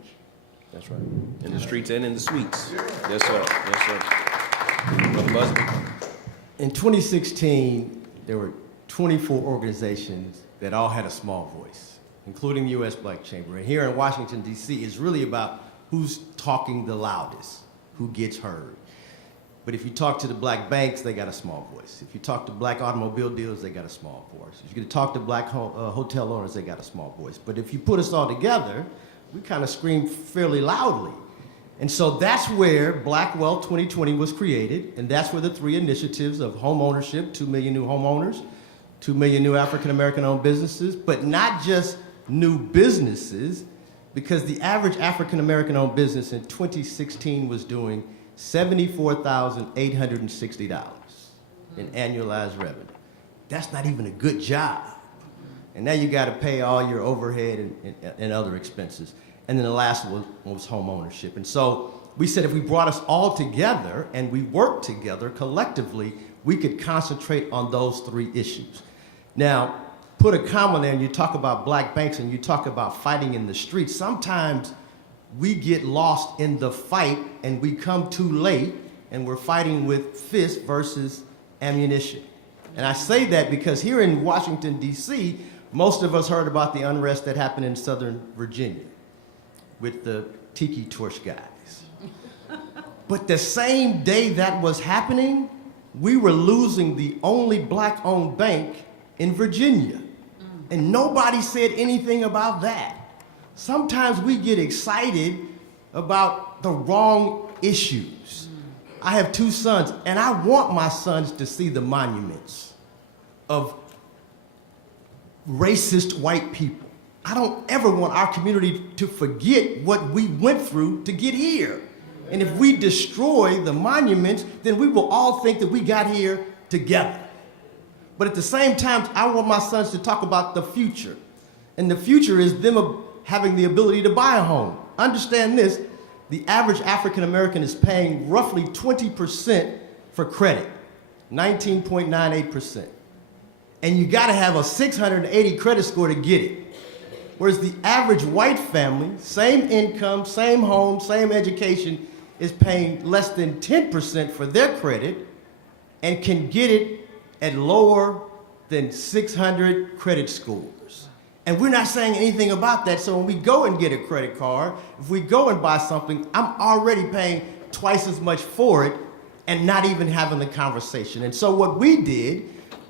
That's right. In the streets and in the suites. Yeah. Yes, sir. Yes, sir. Brother Busby. In 2016, there were 24 organizations that all had a small voice, including the U.S. Black Chamber. And here in Washington, D.C., it's really about who's talking the loudest, who gets heard. But if you talk to the black banks, they got a small voice. If you talk to black automobile dealers, they got a small voice. If you talk to black hotel owners, they got a small voice. But if you put us all together, we kind of scream fairly loudly. And so that's where Black Wealth 2020 was created, and that's where the 3 initiatives of home ownership, 2 million new homeowners, 2 million new African-American owned businesses, but not just new businesses, because the average African-American owned business in 2016 was doing $74,860 in annualized revenue. That's not even a good job. And now you got to pay all your overhead and other expenses. And then the last one was home ownership. And so we said if we brought us all together and we worked together collectively, we could concentrate on those three issues. Now, put a comma there and you talk about black banks and you talk about fighting in the streets. Sometimes we get lost in the fight and we come too late and we're fighting with fists versus ammunition. And I say that because here in Washington, D.C., most of us heard about the unrest that happened in Southern Virginia with the tiki torch guys. But the same day that was happening, we were losing the only black-owned bank in Virginia. And nobody said anything about that. Sometimes we get excited about the wrong issues. I have two sons, and I want my sons to see the monuments of racist white people. I don't ever want our community to forget what we went through to get here. And if we destroy the monuments, then we will all think that we got here together. But at the same time, I want my sons to talk about the future. And the future is them having the ability to buy a home. Understand this, the average African American is paying roughly 20% for credit, 19.98%. And you gotta have a 680 credit score to get it. Whereas the average white family, same income, same home, same education, is paying less than 10% for their credit and can get it at lower than 600 credit scores. And we're not saying anything about that, so when we go and get a credit card, if we go and buy something, I'm already paying twice as much for it and not even having the conversation. And so what we did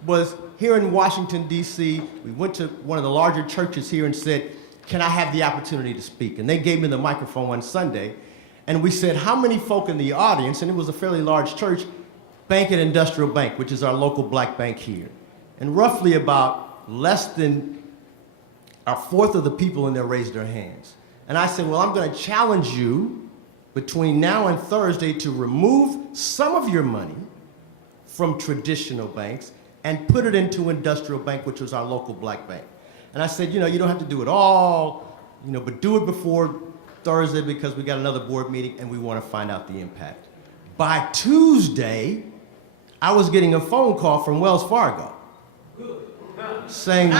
was here in Washington, D.C., we went to one of the larger churches here and said, can I have the opportunity to speak? And they gave me the microphone one Sunday, and we said, how many folk in the audience, and it was a fairly large church, bank at Industrial Bank, which is our local black bank here. And roughly about less than a fourth of the people in there raised their hands. And I said, well, I'm gonna challenge you between now and Thursday to remove some of your money from traditional banks and put it into Industrial Bank, which was our local black bank. And I said, you don't have to do it all, but do it before Thursday because we got another board meeting and we want to find out the impact. By Tuesday, I was getting a phone call from Wells Fargo saying,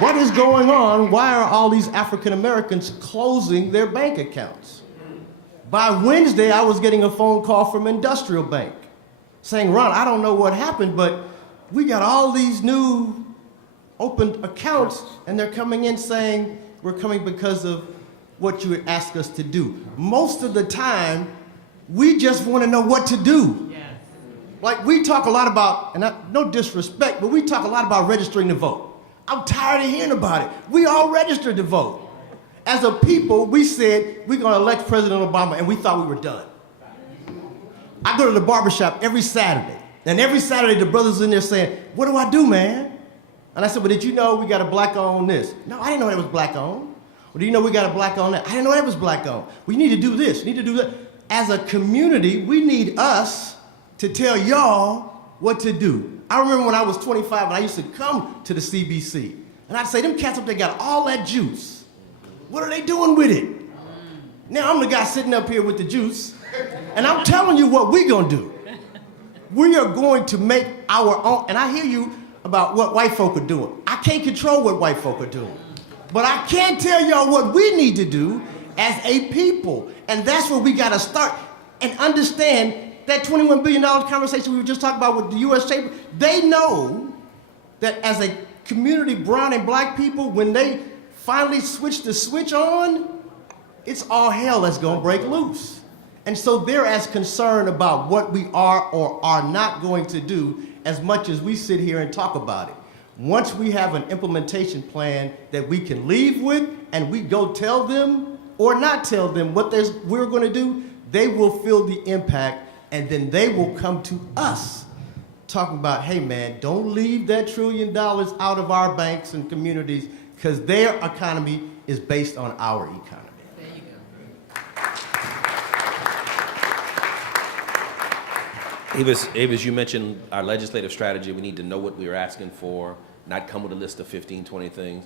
what is going on? Why are all these African Americans closing their bank accounts? By Wednesday, I was getting a phone call from Industrial Bank saying, Ron, I don't know what happened, but we got all these new opened accounts and they're coming in saying, we're coming because of what you had asked us to do. Most of the time, we just want to know what to do. Yes. Like we talk a lot about, and no disrespect, but we talk a lot about registering to vote. I'm tired of hearing about it. We all registered to vote. As a people, we said we're going to elect President Obama, and we thought we were done. I go to the barbershop every Saturday, and every Saturday the brothers in there saying, what do I do, man? And I said, well, did you know we got a black-owned this? No, I didn't know that was black-owned. Well, do you know we got a black-owned that? I didn't know that was black-owned. We need to do this, we need to do that. As a community, we need us to tell y'all what to do. I remember when I was 25 and I used to come to the CBC, and I'd say, them cats up there got all that juice. What are they doing with it? Now I'm the guy sitting up here with the juice, and I'm telling you what we're gonna do. We are going to make our own, and I hear you about what white folk are doing. I can't control what white folk are doing, but I can tell y'all what we need to do as a people, and that's where we gotta start and understand that $21 billion conversation we were just talking about with the U.S. Chamber. They know that as a community, brown and black people, when they finally switch the switch on, it's all hell that's gonna break loose. And so they're as concerned about what we are or are not going to do as much as we sit here and talk about it. Once we have an implementation plan that we can leave with and we go tell them or not tell them what we're gonna do, they will feel the impact and then they will come to us talking about, hey man, don't leave that $1 trillion out of our banks and communities because their economy is based on our economy. There you go. Avis, you mentioned our legislative strategy. We need to know what we're asking for, not come with a list of 15, 20 things.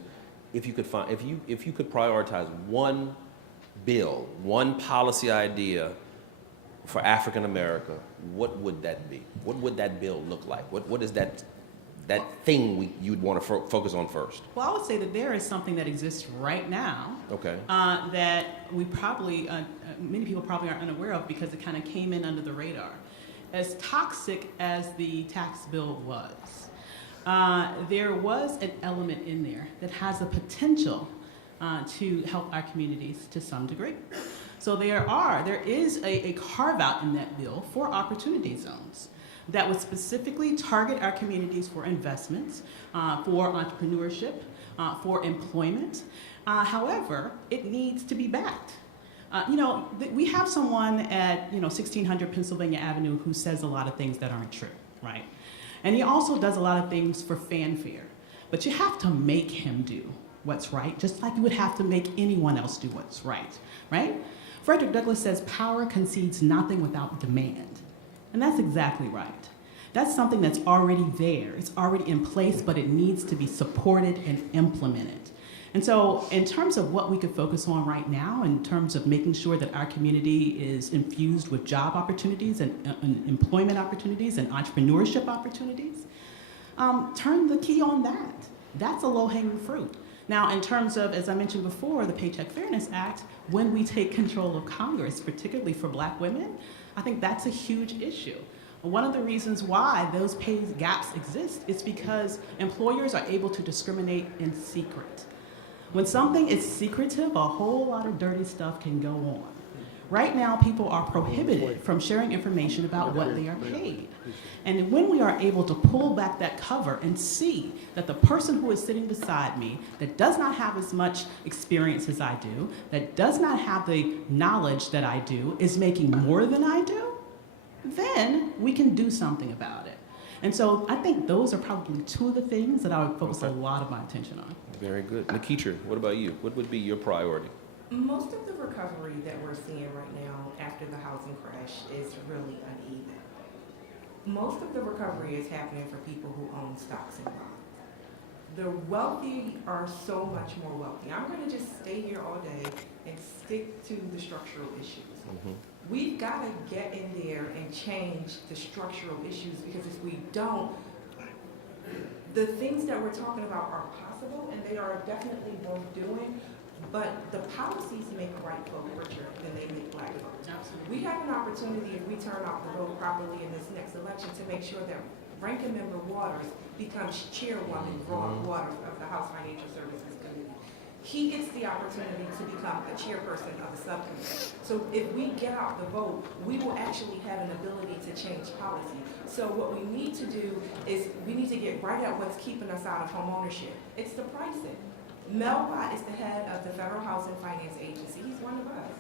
If you could prioritize one bill, one policy idea for African America, what would that be? What would that bill look like? What is that thing you'd want to focus on first? Well, I would say that there is something that exists right now Okay. that we probably, many people probably aren't unaware of because it kind of came in under the radar. As toxic as the tax bill was, there was an element in there that has the potential to help our communities to some degree. So there is a carve-out in that bill for opportunity zones that would specifically target our communities for investments, for entrepreneurship, for employment. However, it needs to be backed. We have someone at 1600 Pennsylvania Avenue who says a lot of things that aren't true, right? And he also does a lot of things for fanfare. But you have to make him do what's right, just like you would have to make anyone else do what's right? Frederick Douglass says power concedes nothing without demand. And that's exactly right. That's something that's already there. It's already in place, but it needs to be supported and implemented. And so in terms of what we could focus on right now, in terms of making sure that our community is infused with job opportunities and employment opportunities and entrepreneurship opportunities, turn the key on that. That's a low-hanging fruit. Now, in terms of, as I mentioned before, the Paycheck Fairness Act, when we take control of Congress, particularly for Black women, I think that's a huge issue. One of the reasons why those pay gaps exist is because employers are able to discriminate in secret. When something is secretive, a whole lot of dirty stuff can go on. Right now, people are prohibited from sharing information about what they are paid. And when we are able to pull back that cover and see that the person who is sitting beside me that does not have as much experience as I do, that does not have the knowledge that I do, is making more than I do, then we can do something about it. And so I think those are probably two of the things that I would focus a lot of my attention on. Very good. Nikitra, what about you? What would be your priority? Most of the recovery that we're seeing right now after the housing crash is really uneven. Most of the recovery is happening for people who own stocks and bonds. The wealthy are so much more wealthy. I'm going to just stay here all day and stick to the structural issues. Mm-hmm. We've got to get in there and change the structural issues, because if we don't, the things that we're talking about are possible and they are definitely worth doing, but the policies make white folk richer than they make black folk. Absolutely. We have an opportunity, if we turn off the vote properly in this next election, to make sure that Ranking Member Waters becomes chairwoman Waters of the House Financial Services Committee. He gets the opportunity to become a chairperson of the subcommittee. So if we get out the vote, we will actually have an ability to change policy. So what we need to do is we need to get right at what's keeping us out of home ownership. It's the pricing. Mel Watt is the head of the Federal Housing Finance Agency. He's one of us.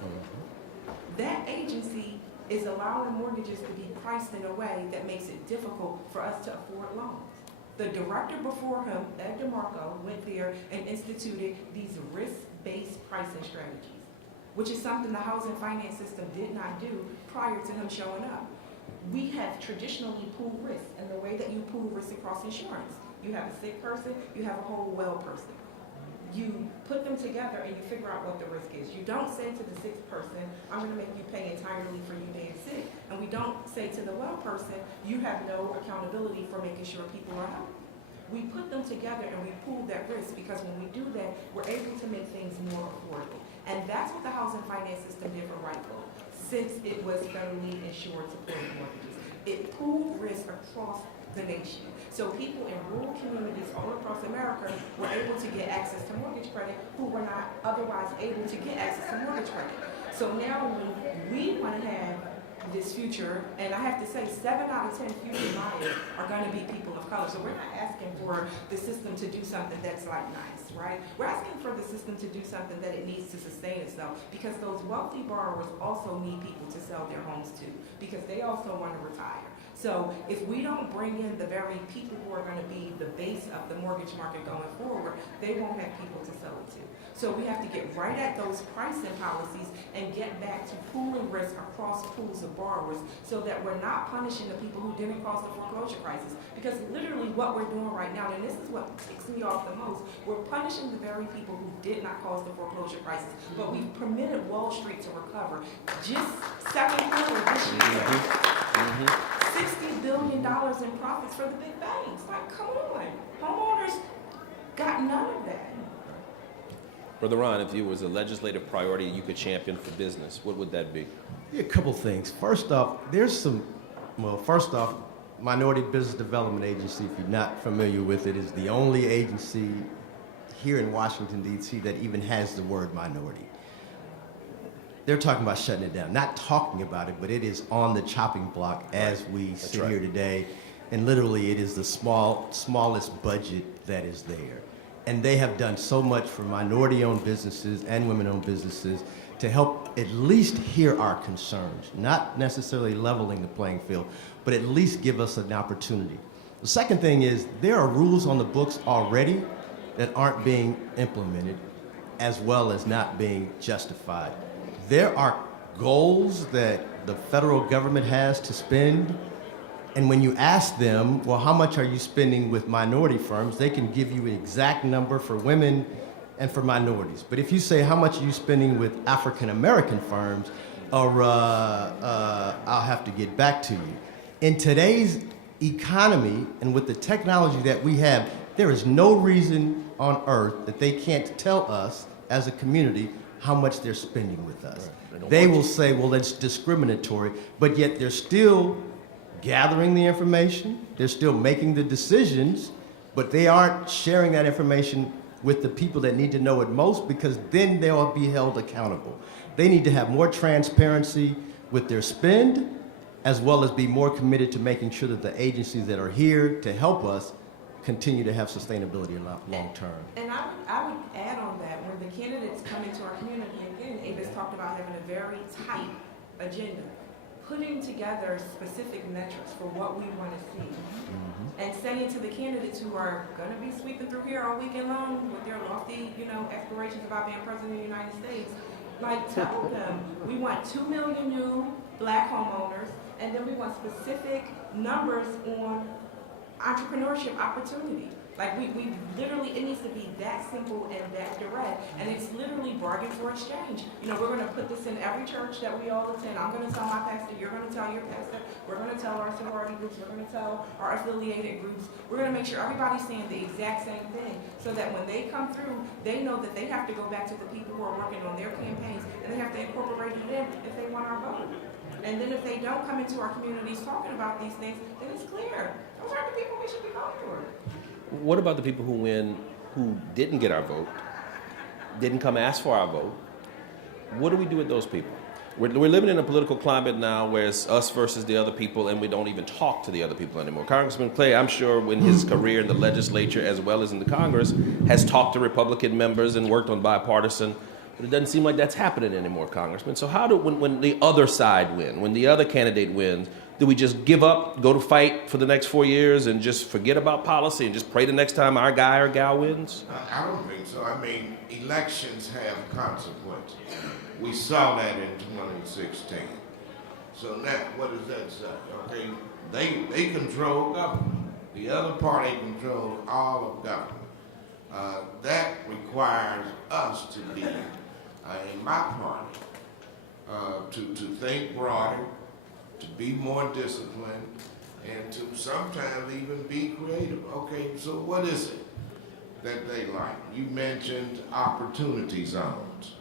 That agency is allowing mortgages to be priced in a way that makes it difficult for us to afford loans. The director before him, Ed DeMarco, went there and instituted these risk-based pricing strategies, which is something the housing finance system did not do prior to him showing up. We have traditionally pooled risk, and the way that you pool risk across insurance, you have a sick person, you have a whole well person. You put them together and you figure out what the risk is. You don't say to the sick person, I'm going to make you pay entirely for you being sick. And we don't say to the well person, you have no accountability for making sure people are healthy. We put them together and we pool that risk, because when we do that, we're able to make things more affordable. And that's what the housing finance system did for white folk, since it was federally insured supported mortgages. It pooled risk across the nation. So people in rural communities all across America were able to get access to mortgage credit who were not otherwise able to get access to mortgage credit. So now when we want to have this future, and I have to say 7 out of 10 future buyers are going to be people of color. So we're not asking for the system to do something that's like nice, right? We're asking for the system to do something that it needs to sustain itself, because those wealthy borrowers also need people to sell their homes to, because they also want to retire. So if we don't bring in the very people who are going to be the base of the mortgage market going forward, they won't have people to sell it to. So we have to get right at those pricing policies and get back to pooling risk across pools of borrowers so that we're not punishing the people who didn't cause the foreclosure crisis. Because literally what we're doing right now, and this is what ticks me off the most, we're punishing the very people who did not cause the foreclosure crisis, but we've permitted Wall Street to recover. Just second quarter this year, $60 billion in profits for the big banks. Like, come on. Homeowners got none of that. Brother Ron, if it was a legislative priority you could champion for business, what would that be? Yeah, a couple things. First off, Minority Business Development Agency, if you're not familiar with it, is the only agency here in Washington, D.C. that even has the word minority. They're talking about shutting it down. Not talking about it, but it is on the chopping block as we sit here today. And literally, it is the smallest budget that is there. And they have done so much for minority-owned businesses and women-owned businesses to help at least hear our concerns, not necessarily leveling the playing field, but at least give us an opportunity. The second thing is there are rules on the books already that aren't being implemented as well as not being justified. There are goals that the federal government has to spend, and when you ask them, well, how much are you spending with minority firms, they can give you an exact number for women and for minorities. But if you say, how much are you spending with African American firms, or I'll have to get back to you. In today's economy and with the technology that we have, there is no reason on earth that they can't tell us as a community how much they're spending with us. They will say, well, that's discriminatory, but yet they're still gathering the information, they're still making the decisions, but they aren't sharing that information with the people that need to know it most, because then they'll be held accountable. They need to have more transparency with their spend, as well as be more committed to making sure that the agencies that are here to help us continue to have sustainability long term. And I would add on that, when the candidates come into our community, again, Avis talked about having a very tight agenda, putting together specific metrics for what we want to see, and saying to the candidates who are going to be sweeping through here all weekend long with their lofty, aspirations about being president of the United States, like, tell them we want 2 million new black homeowners, and then we want specific numbers on entrepreneurship opportunity. Like, we literally, it needs to be that simple and that direct, and it's literally bargain for exchange. We're going to put this in every church that we all attend. I'm going to tell my pastor, you're going to tell your pastor, we're going to tell our sorority groups, we're going to tell our affiliated groups. We're going to make sure everybody's saying the exact same thing, so that when they come through, they know that they have to go back to the people who are working on their campaigns, and they have to incorporate it in if they want our vote. And then if they don't come into our communities talking about these things, then it's clear. Those are the people we should be voting for. What about the people who didn't get our vote, didn't come ask for our vote? What do we do with those people? We're living in a political climate now where it's us versus the other people, and we don't even talk to the other people anymore. Congressman Clay, I'm sure in his career in the legislature as well as in the Congress, has talked to Republican members and worked on bipartisan, but it doesn't seem like that's happening anymore, Congressman. So how when the other side wins, when the other candidate wins, do we just give up, go to fight for the next 4 years and just forget about policy and just pray the next time our guy or gal wins? I don't think so. Elections have consequences. We saw that in 2016. So now, what does that say? Okay, they control government. The other party controls all of government. That requires us to be, in my party, to think broader, to be more disciplined, and to sometimes even be creative. Okay, so what is it that they like? You mentioned opportunity zones.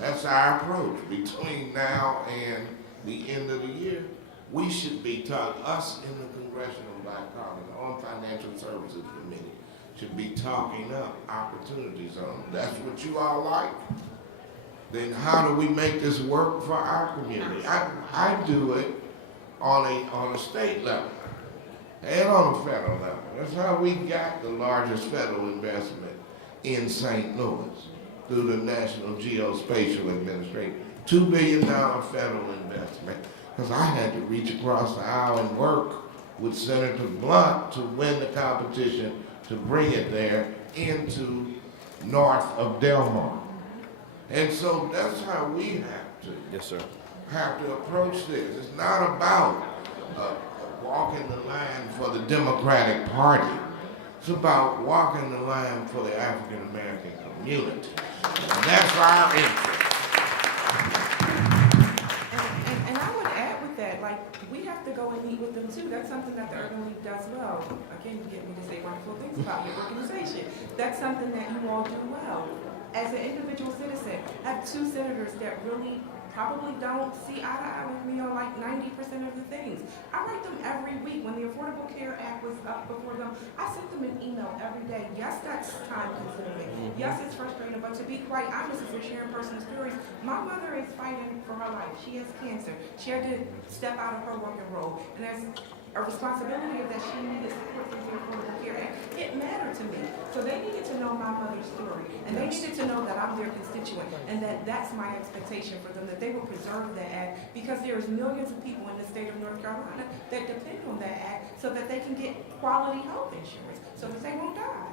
That's our approach. Between now and the end of the year, we should be talking, us in the Congressional Black Caucus on Financial Services Committee, should be talking up opportunity zones. That's what you all like. Then how do we make this work for our community? I do it on a state level and on a federal level. That's how we got the largest federal investment in St. Louis through the National Geospatial Administration. $2 billion federal investment because I had to reach across the aisle and work with Senator Blunt to win the competition to bring it there into north of Delmar. And so that's how we have to Yes, sir. approach this. It's not about walking the line for the Democratic Party. It's about walking the line for the African American community. And that's our interest. And I would add with that, like, we have to go and meet with them too. That's something that the Urban League does well. Again, you get me to say wonderful things about your organization. That's something that you all do well. As an individual citizen, I have two senators that really probably don't see eye to eye with me on like 90% of the things. I write them every week. When the Affordable Care Act was up before them, I sent them an email every day. Yes, that's time consuming. Yes, it's frustrating, but to be quite honest, if we're sharing personal stories, my mother is fighting for her life. She has cancer. She had to step out of her working role. And there's a responsibility of that she needed support from the Affordable Care Act. It mattered to me. So they needed to know my mother's story. And they needed to know that I'm their constituent and that that's my expectation for them, that they will preserve that act, because there's millions of people in the state of North Carolina that depend on that act so that they can get quality health insurance so that they won't die.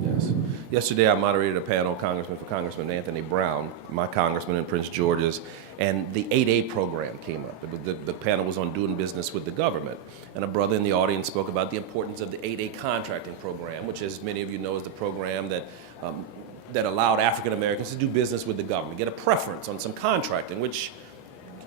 Yes. Yesterday, I moderated a panel, Congressman Anthony Brown, my congressman in Prince George's, and the 8A program came up. The panel was on doing business with the government, and a brother in the audience spoke about the importance of the 8A contracting program, which, as many of you know, is the program that that allowed African Americans to do business with the government, get a preference on some contracting, which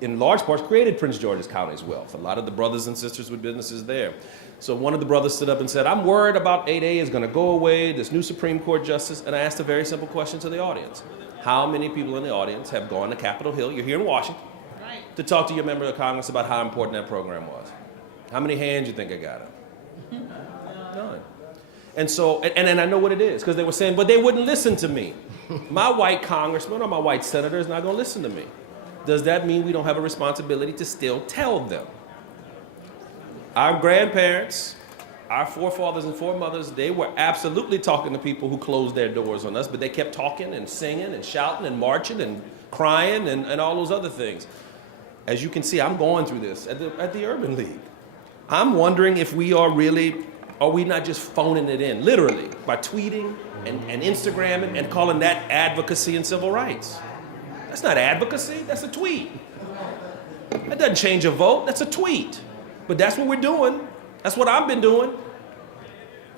in large parts created Prince George's County's wealth. A lot of the brothers and sisters with businesses there. So one of the brothers stood up and said, I'm worried about 8A is going to go away, this new Supreme Court justice. And I asked a very simple question to the audience. How many people in the audience have gone to Capitol Hill, you're here in Washington, to talk to your member of Congress about how important that program was? How many hands you think I got up? None. And so, and I know what it is, because they were saying, but they wouldn't listen to me. My white congressman or my white senator is not going to listen to me. Does that mean we don't have a responsibility to still tell them? Our grandparents, our forefathers and foremothers, they were absolutely talking to people who closed their doors on us, but they kept talking and singing and shouting and marching and crying and all those other things. As you can see, I'm going through this at the Urban League. I'm wondering if we are we not just phoning it in, literally, by tweeting and Instagramming and calling that advocacy and civil rights? That's not advocacy, that's a tweet. That doesn't change a vote, that's a tweet. But that's what we're doing. That's what I've been doing.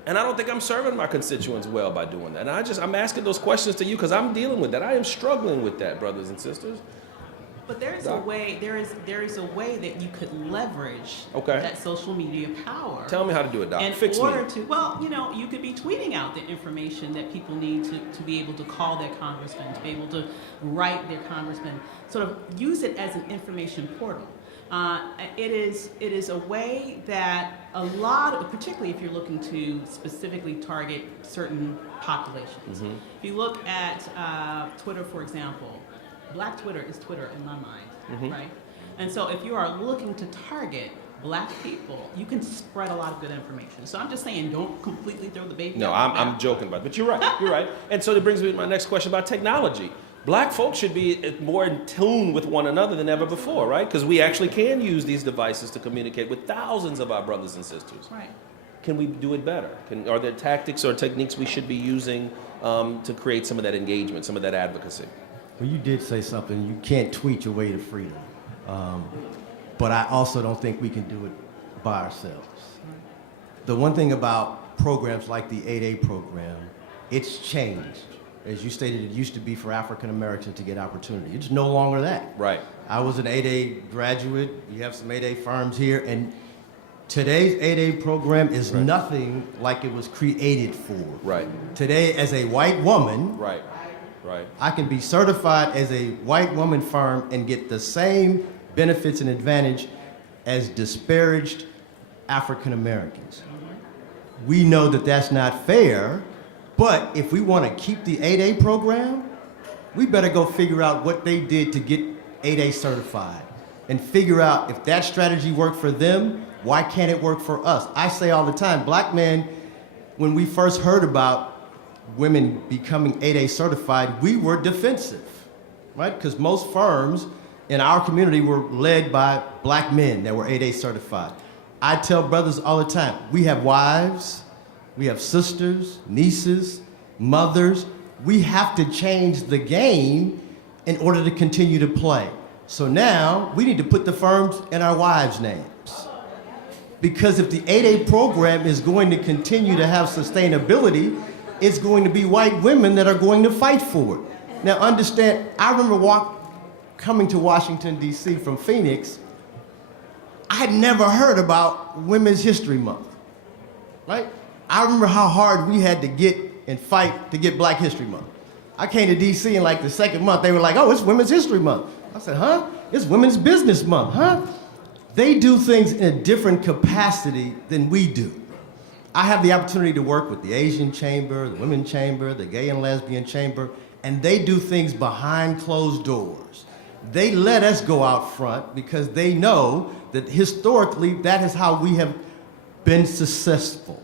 And I don't think I'm serving my constituents well by doing that. And I'm asking those questions to you because I'm dealing with that. I am struggling with that, brothers and sisters. But there is a way that you could leverage Okay. that social media power. Tell me how to do it, Doc. In Fix order me. to, well, you could be tweeting out the information that people need to be able to call their congressman, to be able to write their congressman, sort of use it as an information portal. It is a way that a lot of, particularly if you're looking to specifically target certain populations. Mm-hmm. If you look at Twitter, for example, Black Twitter is Twitter in my mind, right? And so if you are looking to target Black people, you can spread a lot of good information. So I'm just saying, don't completely throw the baby No, out. I'm joking about it, but you're right, you're right. And so that brings me to my next question about technology. Black folks should be more in tune with one another than ever before, right? Because we actually can use these devices to communicate with thousands of our brothers and sisters. Right. Can we do it better? Are there tactics or techniques we should be using to create some of that engagement, some of that advocacy? Well, you did say something. You can't tweet your way to freedom. But I also don't think we can do it by ourselves. The one thing about programs like the 8A program, it's changed. As you stated, it used to be for African Americans to get opportunity. It's no longer that. Right. I was an 8A graduate. You have some 8A firms here, and today's 8A program is nothing like it was created for. Right. Today, as a white woman, Right. Right. I can be certified as a white woman firm and get the same benefits and advantage as disparaged African Americans. We know that that's not fair, but if we want to keep the 8A program, we better go figure out what they did to get 8A certified and figure out if that strategy worked for them, why can't it work for us? I say all the time, Black men, when we first heard about women becoming 8A certified, we were defensive, right? Because most firms in our community were led by black men that were 8A certified. I tell brothers all the time, we have wives, we have sisters, nieces, mothers. We have to change the game in order to continue to play. So now we need to put the firms in our wives' names. Because if the 8A program is going to continue to have sustainability, it's going to be white women that are going to fight for it. Now understand, I remember coming to Washington, D.C. from Phoenix. I had never heard about Women's History Month, right? I remember how hard we had to get and fight to get Black History Month. I came to D.C. in like the second month, they were like, oh, it's Women's History Month. I said, huh? It's Women's Business Month, huh? They do things in a different capacity than we do. I have the opportunity to work with the Asian Chamber, the Women's Chamber, the Gay and Lesbian Chamber, and they do things behind closed doors. They let us go out front because they know that historically that is how we have been successful.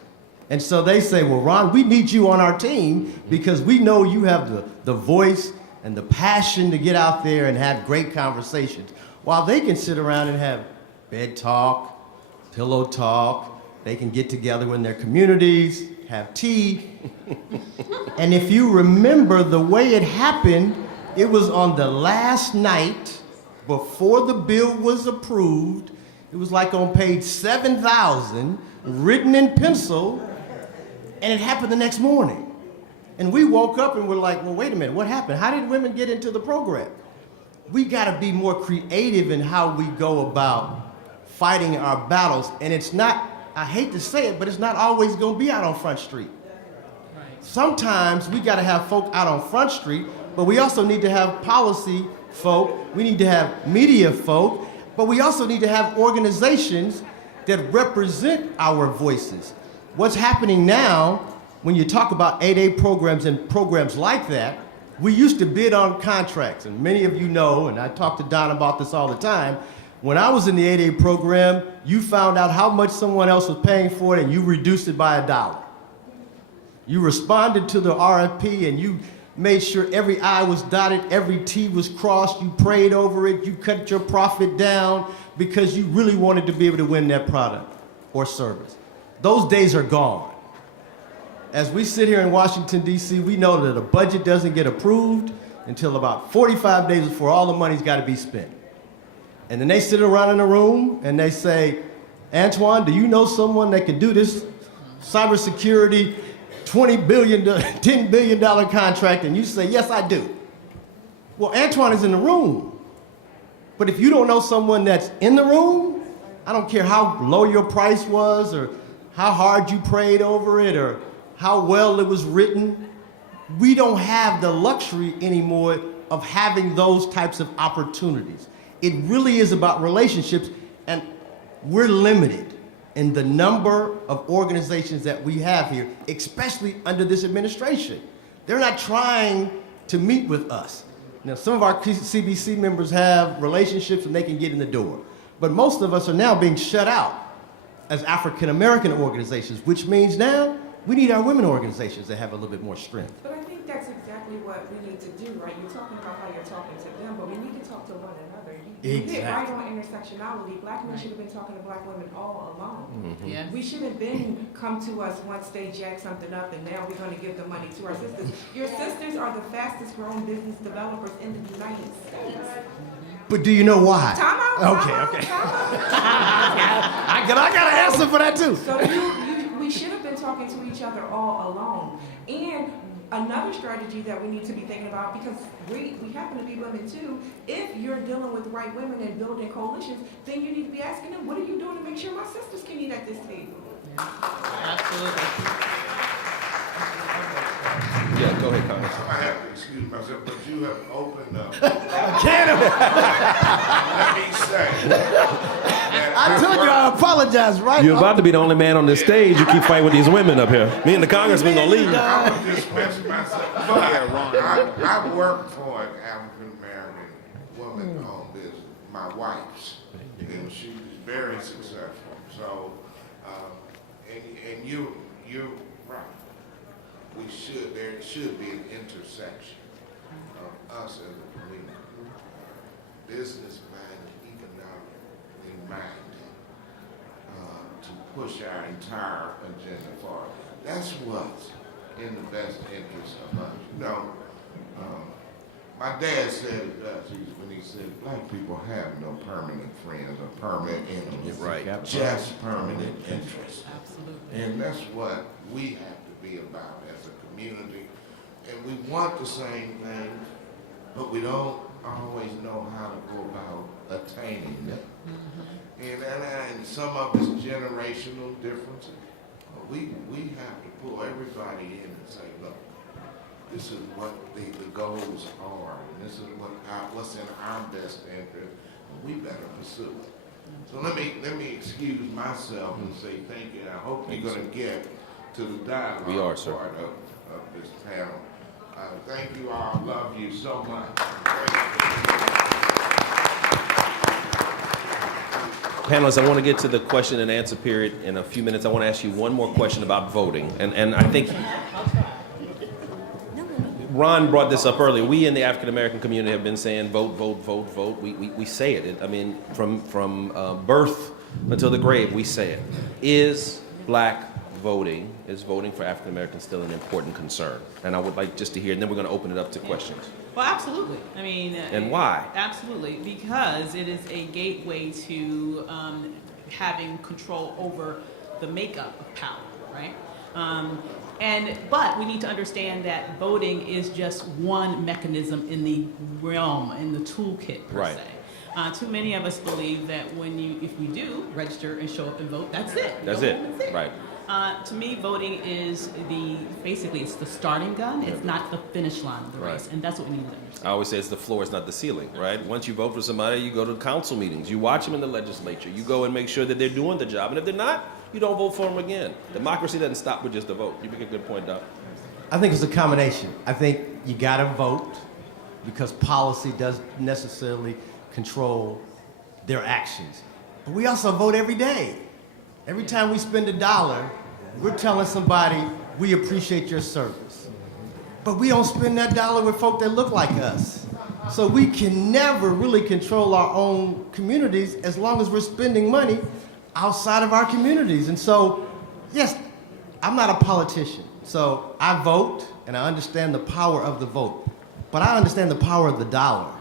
And so they say, well, Ron, we need you on our team because we know you have the voice and the passion to get out there and have great conversations, while they can sit around and have bed talk, pillow talk. They can get together in their communities, have tea. And if you remember the way it happened, it was on the last night before the bill was approved. It was like on page 7,000, written in pencil, and it happened the next morning. And we woke up and were like, well, wait a minute, what happened? How did women get into the program? We gotta be more creative in how we go about fighting our battles. And it's not, I hate to say it, but it's not always gonna be out on Front Street. Right. Sometimes we gotta have folk out on Front Street, but we also need to have policy folk, we need to have media folk, but we also need to have organizations that represent our voices. What's happening now, when you talk about 8A programs and programs like that, we used to bid on contracts, and many of you know, and I talk to Don about this all the time, when I was in the 8A program, you found out how much someone else was paying for it and you reduced it by $1. You responded to the RFP and you made sure every I was dotted, every T was crossed, you prayed over it, you cut your profit down because you really wanted to be able to win that product or service. Those days are gone. As we sit here in Washington, D.C., we know that a budget doesn't get approved until about 45 days before all the money's got to be spent. And then they sit around in a room and they say, Antoine, do you know someone that could do this cybersecurity $10 billion contract? And you say, yes, I do. Well, Antoine is in the room. But if you don't know someone that's in the room, I don't care how low your price was or how hard you prayed over it or how well it was written, we don't have the luxury anymore of having those types of opportunities. It really is about relationships, and we're limited in the number of organizations that we have here, especially under this administration. They're not trying to meet with us. Now, some of our CBC members have relationships and they can get in the door, but most of us are now being shut out as African American organizations, which means now we need our women organizations that have a little bit more strength. But I think that's exactly what we need to do, right? You're talking about how you're talking to them, but we need to talk to one another. You hit right on intersectionality. Black men should have been talking to black women all along. Yes. We should have been come to us once they jack something up, and now we're going to give the money to our sisters. Your sisters are the fastest growing business developers in the United States. But do you know why? Time out. Okay. Time out. I got an answer for that too. So we should have been talking to each other all along. And another strategy that we need to be thinking about, because we happen to be women too, if you're dealing with white women and building coalitions, then you need to be asking them, what are you doing to make sure my sisters can eat at this table? Absolutely. Yeah, go ahead, Congress. I have to excuse myself, but you have opened up. Can Let me say. I told you I apologize, right? You're about to be the only man on this stage. You keep fighting with these women up here. Me and the congressman gonna leave. I was just mentioning myself. But I worked for an African American woman-owned business, my wife's, and she was very successful. So, and you're right. There should be an intersection of us as a community. business-minded, economically-minded, to push our entire agenda forward. That's what's in the best interest of us. You know, my dad said it best when he said, black people have no permanent friends or permanent enemies. Right. Just permanent interests. Absolutely. And that's what we have to be about as a community. And we want the same things, but we don't always know how to go about attaining them. And some of it's generational differences. We have to pull everybody in and say, look, this is what the goals are, and this is what's in our best interest, and we better pursue it. So let me excuse myself and say thank you. I hope you're going to get to the dialogue We are, sir. part of this panel. Thank you all. Love you so much. Panelists, I want to get to the question and answer period in a few minutes. I want to ask you one more question about voting. And I think Ron brought this up earlier. We in the African American community have been saying vote, vote, vote, vote. We say it. I mean, from birth until the grave, we say it. Is voting for African Americans still an important concern? And I would like just to hear, and then we're going to open it up to questions. Well, absolutely. I mean, And why? Absolutely, because it is a gateway to having control over the makeup of power, right? But we need to understand that voting is just one mechanism in the realm, in the toolkit per Right. se. Too many of us believe that if you do register and show up and vote, that's it. That's You it. go home, that's it. Right. To me, voting is basically it's the starting gun. It's not the finish line of the race, Right. and that's what we need to understand. I always say it's the floor, it's not the ceiling, right? Once you vote for somebody, you go to council meetings, you watch them in the legislature, you go and make sure that they're doing the job, and if they're not, you don't vote for them again. Democracy doesn't stop with just a vote. You make a good point, Doc. I think it's a combination. I think you gotta vote because policy doesn't necessarily control their actions. But we also vote every day. Every time we spend $1, we're telling somebody we appreciate your service. But we don't spend that dollar with folk that look like us. So we can never really control our own communities as long as we're spending money outside of our communities. And so, yes, I'm not a politician. So I vote and I understand the power of the vote. But I understand the power of the dollar.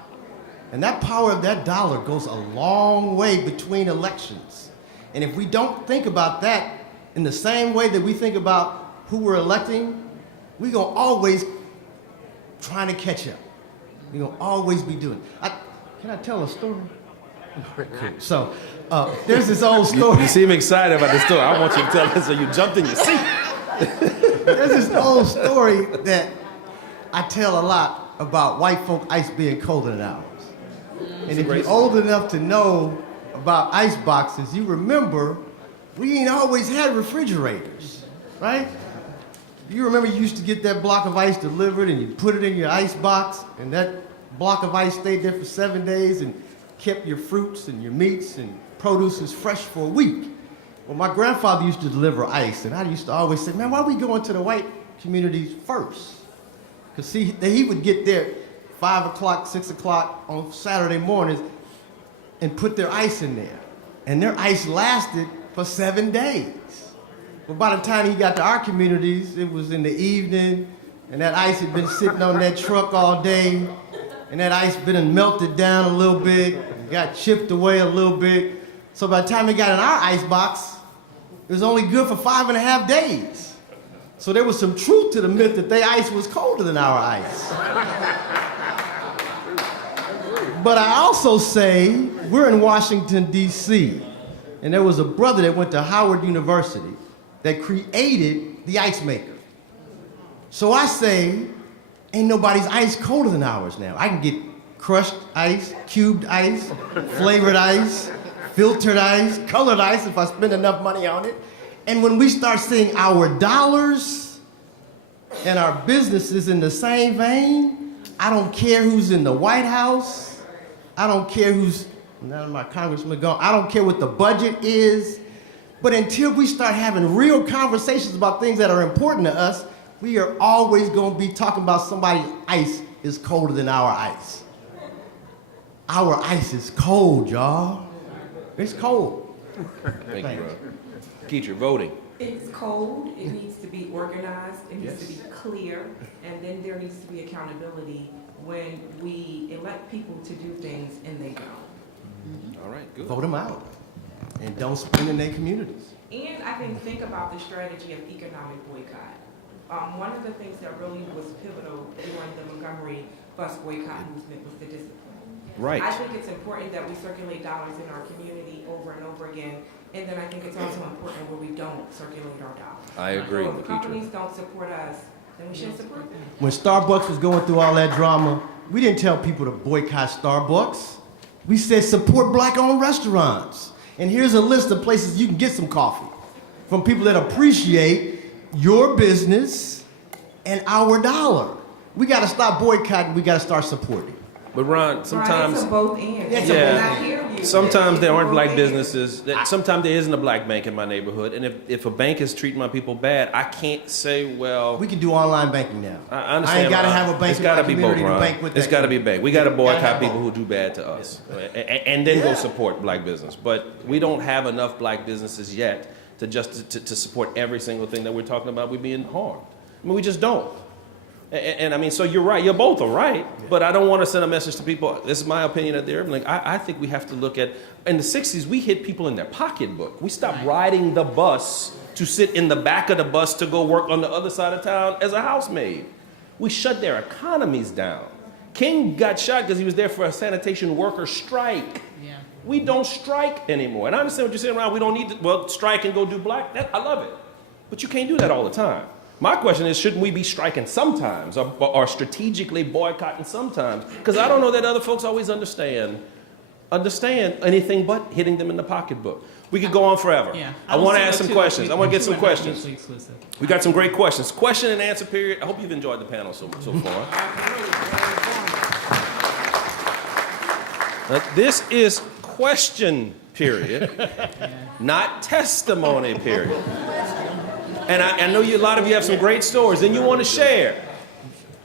And that power of that dollar goes a long way between elections. And if we don't think about that in the same way that we think about who we're electing, we're going to always trying to catch up. We're going to always be doing it. Can I tell a story? So there's this old story. You seem excited about this story. I want you to tell us so you jumped in your seat. There's this old story that I tell a lot about white folk ice being colder than ours. And if you're old enough to know about ice boxes, you remember we ain't always had refrigerators, right? You remember you used to get that block of ice delivered and you put it in your ice box and that block of ice stayed there for 7 days and kept your fruits and your meats and produces fresh for a week. Well, my grandfather used to deliver ice and I used to always say, man, why are we going to the white communities first? Because see, he would get there 5 o'clock, 6 o'clock on Saturday mornings and put their ice in there. And their ice lasted for 7 days. But by the time he got to our communities, it was in the evening, and that ice had been sitting on that truck all day, and that ice been melted down a little bit, got chipped away a little bit. So by the time it got in our ice box, it was only good for 5.5 days. So there was some truth to the myth that their ice was colder than our ice. But I also say, we're in Washington, D.C., and there was a brother that went to Howard University that created the ice maker. So I say, ain't nobody's ice colder than ours now. I can get crushed ice, cubed ice, flavored ice, filtered ice, colored ice if I spend enough money on it. And when we start seeing our dollars and our businesses in the same vein, I don't care who's in the White House, I don't care who's, none of my congressmen gone, I don't care what the budget is, but until we start having real conversations about things that are important to us, we are always going to be talking about somebody's ice is colder than our ice. Our ice is cold, y'all. It's cold. Thank you, Ron. Keisha, voting. It's cold, it needs to be organized, it needs to be clear, and then there needs to be accountability when we elect people to do things and they don't. All right, good. Vote them out. And don't spend in their communities. And I think about the strategy of economic boycott. One of the things that really was pivotal during the Montgomery bus boycott movement was the discipline. Right. I think it's important that we circulate dollars in our community over and over again, and then I think it's also important where we don't circulate our dollars. I agree, So if Keisha. companies don't support us, then we shouldn't support them. When Starbucks was going through all that drama, we didn't tell people to boycott Starbucks. We said support black-owned restaurants. And here's a list of places you can get some coffee from people that appreciate your business and our dollar. We got to stop boycotting. We got to start supporting. But Ron, sometimes, It's a both and. yeah, I hear you. sometimes there aren't Both black and. businesses. Sometimes there isn't a black bank in my neighborhood, and if a bank is treating my people bad, I can't say, well, We can do online banking now. I understand. I ain't got to Ron. have a bank It's in got my to be both, community to Ron. bank with It's that got to be company. bank. We got to Gotta boycott have people both. who do bad to us, and then go support black business. But we don't have enough black businesses yet to support every single thing that we're talking about. We're being harmed. I mean, we just don't. And I mean, so you're right. You're both are right. But I don't want to send a message to people. This is my opinion at the urban league. I think we have to look at, in the 60s, we hit people in their pocketbook. We stopped riding the bus to sit in the back of the bus to go work on the other side of town as a housemaid. We shut their economies down. King got shot because he was there for a sanitation worker strike. Yeah. We don't strike anymore. And I understand what you're saying, Ron. We don't need to, well, strike and go do black. I love it. But you can't do that all the time. My question is, shouldn't we be striking sometimes or strategically boycotting sometimes? Because I don't know that other folks always understand anything but hitting them in the pocketbook. We could go on forever. Yeah. I want to don't ask see some the two- questions. I want to get two some are not questions. mutually exclusive. We got some great questions. Question and answer period. I hope you've enjoyed the panel so far. This is question period, not testimony period. And I know a lot of you have some great stories and you want to share.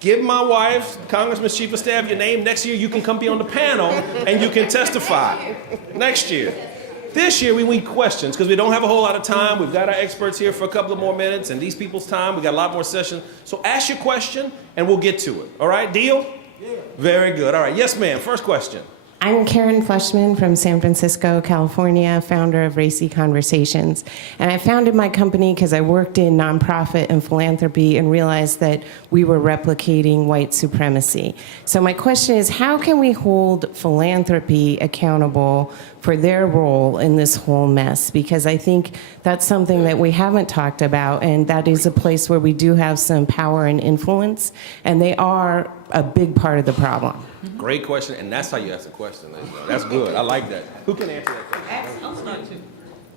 Give my wife, Congressman's Chief of Staff, your name. Next year you can come be on the panel and you can testify. Next year. This year we need questions because we don't have a whole lot of time. We've got our experts here for a couple of more minutes and these people's time. We got a lot more sessions. So ask your question and we'll get to it. All right, deal? Yeah. Very good. All right. Yes, ma'am. First question. I'm Karen Fleshman from San Francisco, California, founder of Racy Conversations. And I founded my company because I worked in nonprofit and philanthropy and realized that we were replicating white supremacy. So my question is, how can we hold philanthropy accountable for their role in this whole mess? Because I think that's something that we haven't talked about, and that is a place where we do have some power and influence, and they are a big part of the problem. Great question, and that's how you ask a question. That's good. I like that. Who can answer that question? I'll start too.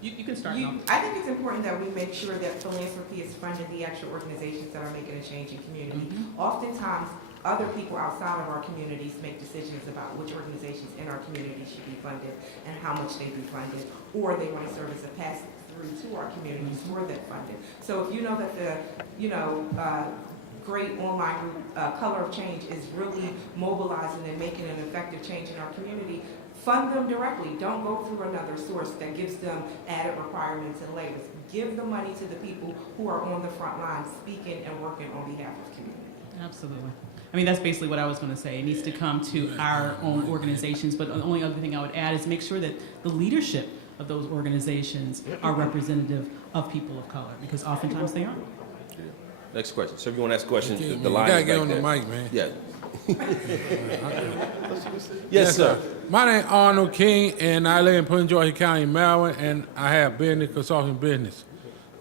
You can start now. I think it's important that we make sure that philanthropy is funding the actual organizations that are making a change in community. Oftentimes, other people outside of our communities make decisions about which organizations in our community should be funded and how much they be funded, or they want to serve as a pass-through to our communities for that funding. So if you know that the, great online group, Color of Change, is really mobilizing and making an effective change in our community, fund them directly. Don't go through another source that gives them added requirements and labors. Give the money to the people who are on the front line speaking and working on behalf of community. Absolutely. I mean, that's basically what I was going to say. It needs to come to our own organizations, but the only other thing I would add is make sure that the leadership of those organizations are representative of people of color, because oftentimes they aren't. Next question. So if you want to ask a question, Okay, the man, line you gotta is get back on the there. mic, man. Yeah. Yes, sir. My name is Arnold King, and I live in Prince George County, Maryland, and I have business consulting business.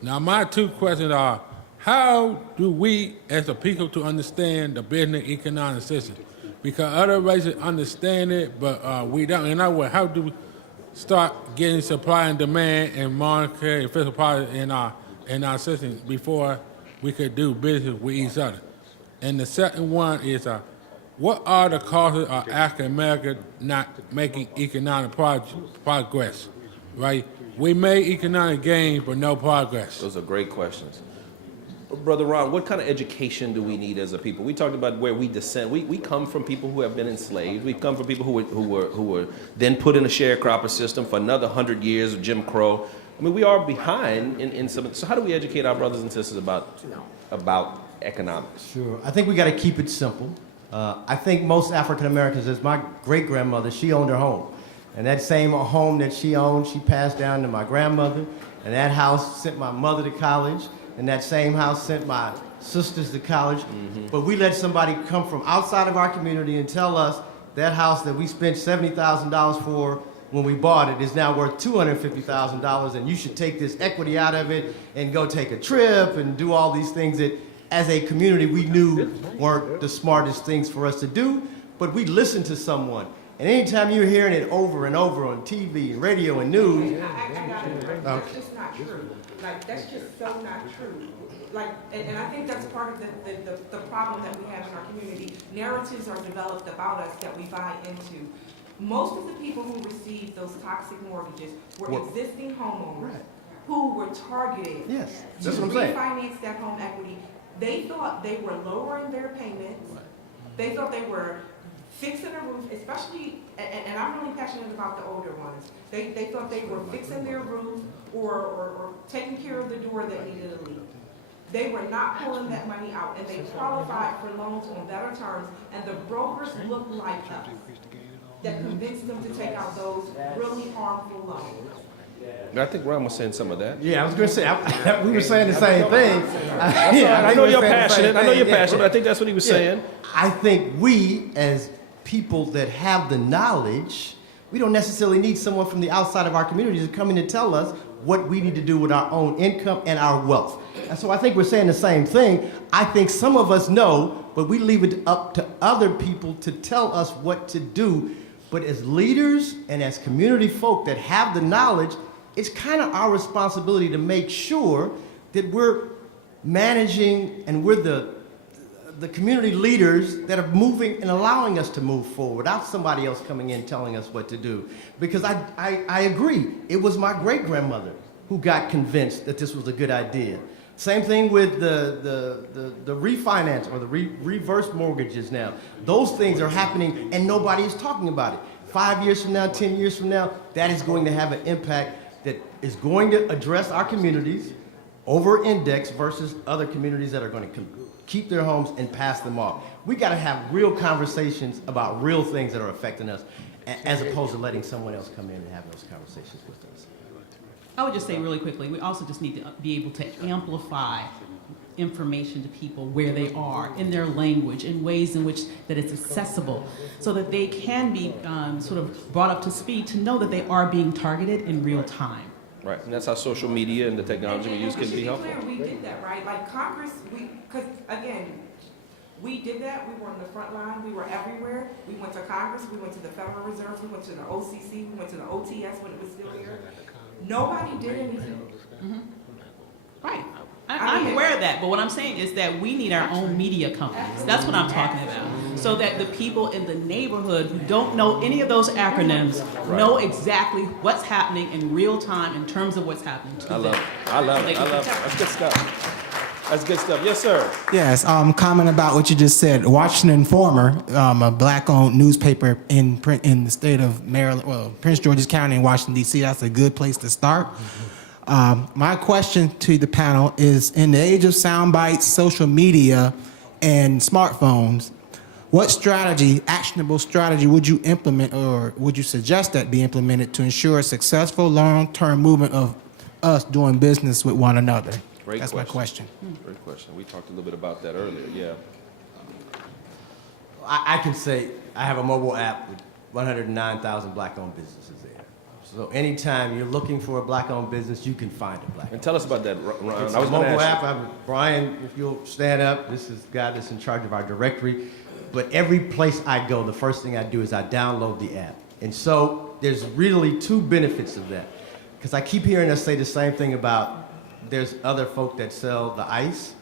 Now, my two questions are, how do we, as a people, to understand the business economic system? Because other races understand it, but we don't. In other words, how do we start getting supply and demand and monetary and fiscal policy in our system before we could do business with each other? And the second one is, what are the causes of African America not making economic progress, right? We made economic gains, but no progress. Those are great questions. Brother Ron, what kind of education do we need as a people? We talked about where we descend. We come from people who have been enslaved. We come from people who were then put in a sharecropper system for another 100 years of Jim Crow. I mean, we are behind in some. So how do we educate our brothers and sisters about economics? Sure. I think we got to keep it simple. I think most African Americans, as my great grandmother, she owned her home. And that same home that she owned, she passed down to my grandmother. And that house sent my mother to college. And that same house sent my sisters to college. Mm-hmm. But we let somebody come from outside of our community and tell us that house that we spent $70,000 for when we bought it is now worth $250,000, and you should take this equity out of it and go take a trip and do all these things that, as a community, we knew weren't the smartest things for us to do, but we listened to someone. And anytime you're hearing it over and over on TV and radio and news, I got it. That's just not true. Like, that's just so not true. Like, and I think that's part of the problem that we have in our community. Narratives are developed about us that we buy into. Most of the people who received those toxic mortgages were existing homeowners who were targeted to refinance that home equity. They thought they were lowering their payments. They thought they were fixing a roof, especially, and I'm really passionate about the older ones. They thought they were fixing their roof or taking care of the door that needed a leak. They were not pulling that money out, and they qualified for loans on better terms, and the brokers looked like us that convinced them to take out those really harmful loans. I think Ron was saying some of that. yeah, I was going to say, we were saying the same thing. I know you're passionate. I know you're passionate, but I think that's what he was saying. I think we, as people that have the knowledge, we don't necessarily need someone from the outside of our community to come in and tell us what we need to do with our own income and our wealth. And so I think we're saying the same thing. I think some of us know, but we leave it up to other people to tell us what to do. But as leaders and as community folk that have the knowledge, it's kind of our responsibility to make sure that we're managing and we're the community leaders that are moving and allowing us to move forward without somebody else coming in telling us what to do. Because I agree, it was my great-grandmother who got convinced that this was a good idea. Same thing with the refinance or the reverse mortgages now. Those things are happening and nobody is talking about it. 5 years from now, 10 years from now, that is going to have an impact that is going to address our communities over-index versus other communities that are going to keep their homes and pass them off. We got to have real conversations about real things that are affecting us as opposed to letting someone else come in and have those conversations with us. I would just say really quickly, we also just need to be able to amplify information to people where they are, in their language, in ways in which that it's accessible, so that they can be sort of brought up to speed to know that they are being targeted in real time. Right, and that's how social media and the technology we use can be helpful. We did that, right? Like Congress, because again, we did that. We were on the front line. We were everywhere. We went to Congress. We went to the Federal Reserve. We went to the OCC. We went to the OTS when it was still here. Nobody did anything. Mm-hmm. Right. I'm aware of that, but what I'm saying is that we need our own media companies. That's what I'm talking about. So that the people in the neighborhood who don't know any of those acronyms know exactly what's happening in real time in terms of what's happening to them. I love it. That's good stuff. That's good stuff. Yes, sir. Yes, comment about what you just said. Washington Informer, a black-owned newspaper in the state of Maryland, well, Prince George's County in Washington, D.C. That's a good place to start. My question to the panel is, in the age of sound bites, social media, and smartphones, what strategy, actionable strategy, would you implement or would you suggest that be implemented to ensure a successful long-term movement of us doing business with one another? That's my question. Great question. We talked a little bit about that earlier, yeah. I can say I have a mobile app with 109,000 black-owned businesses there. So anytime you're looking for a black-owned business, you can find a black-owned. And tell us about that, Ron. It's I was a going to mobile ask app. Brian, if you'll stand up, this is the guy that's in charge of our directory. But every place I go, the first thing I do is I download the app. And so there's really two benefits of that. Because I keep hearing us say the same thing about there's other folk that sell the ice.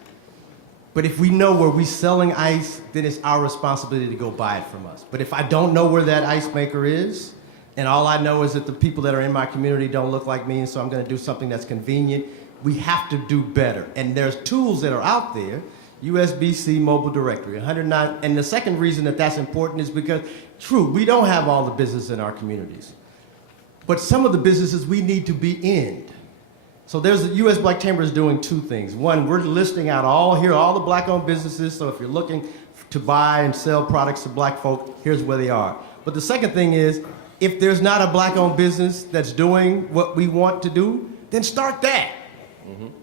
But if we know where we're selling ice, then it's our responsibility to go buy it from us. But if I don't know where that ice maker is, and all I know is that the people that are in my community don't look like me, and so I'm going to do something that's convenient, We have to do better. And there's tools that are out there, USBC Mobile Directory, 109. And the second reason that that's important is because, true, we don't have all the business in our communities. But some of the businesses we need to be in. So there's the U.S. Black Chamber is doing two things. One, we're listing out all the black-owned businesses. So if you're looking to buy and sell products to black folk, here's where they are. But the second thing is, if there's not a black-owned business that's doing what we want to do, then start that.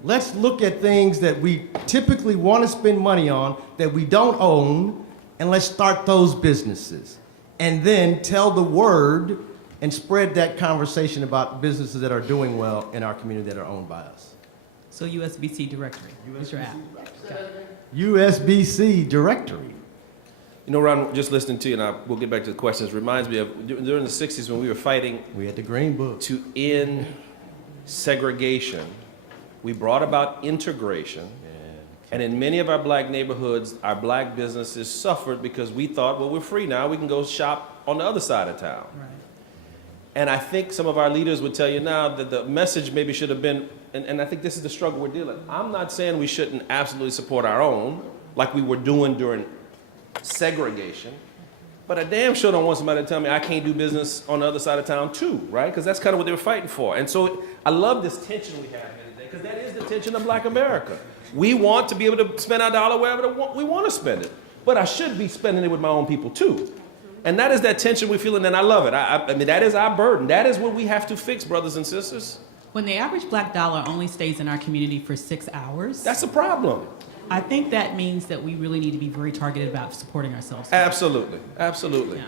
Let's look at things that we typically want to spend money on that we don't own, and let's start those businesses. And then tell the word and spread that conversation about businesses that are doing well in our community that are owned by us. So USBC directory is your app. USBC directory. You know, Ron, just listening to you, and we'll get back to the questions, reminds me of during the 60s when we were fighting We had the Green Book. to end segregation. We brought about integration. And in many of our black neighborhoods, our black businesses suffered because we thought, well, we're free now. We can go shop on the other side of town. Right. And I think some of our leaders would tell you now that the message maybe should have been, and I think this is the struggle we're dealing. I'm not saying we shouldn't absolutely support our own, like we were doing during segregation, but I damn sure don't want somebody to tell me I can't do business on the other side of town too, right? Because that's kind of what they were fighting for. And so I love this tension we have here today, because that is the tension of black America. We want to be able to spend our dollar wherever we want to spend it, but I should be spending it with my own people too. And that is that tension we're feeling, and I love it. I mean, that is our burden. That is what we have to fix, brothers and sisters. When the average black dollar only stays in our community for 6 hours, That's a problem. I think that means that we really need to be very targeted about supporting ourselves. Absolutely, absolutely. Yeah.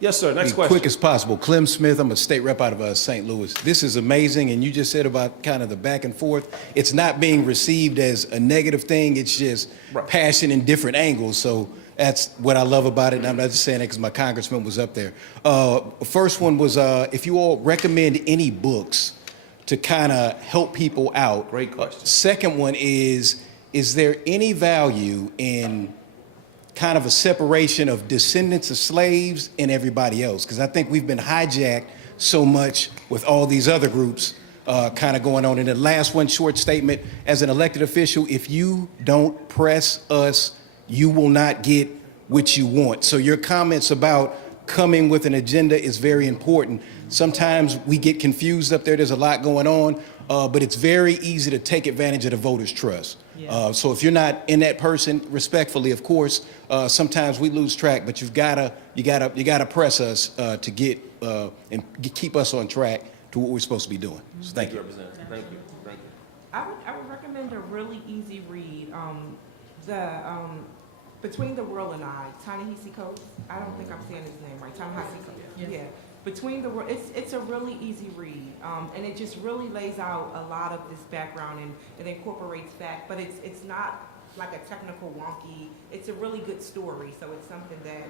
Yes, sir, next Be question. quick as possible. Clem Smith, I'm a state rep out of St. Louis. This is amazing, and you just said about kind of the back and forth. It's not being received as a negative thing. It's just Right. passion in different angles. So that's what I love about it, and I'm not just saying that because my congressman was up there. First one was if you all recommend any books to kind of help people out. Great question. Second one is there any value in kind of a separation of descendants of slaves and everybody else? Because I think we've been hijacked so much with all these other groups kind of going on. And the last one, short statement, as an elected official, if you don't press us, you will not get what you want. So your comments about coming with an agenda is very important. Sometimes we get confused up there. There's a lot going on, but it's very easy to take advantage of the voters' trust. Yeah. So if you're not in that person, respectfully, of course, sometimes we lose track. But you gotta press us to get and keep us on track to what we're supposed to be doing. So thank you. Representative. Thank you. Thank you. I would recommend a really easy read. Between the World and I, Ta-Nehisi Coates. I don't think I'm saying his name right. Ta-Nehisi Coates. Yes. Yeah. Between the World, it's a really easy read, and it just really lays out a lot of this background and it incorporates fact, but it's not like a technical wonky. It's a really good story, so it's something that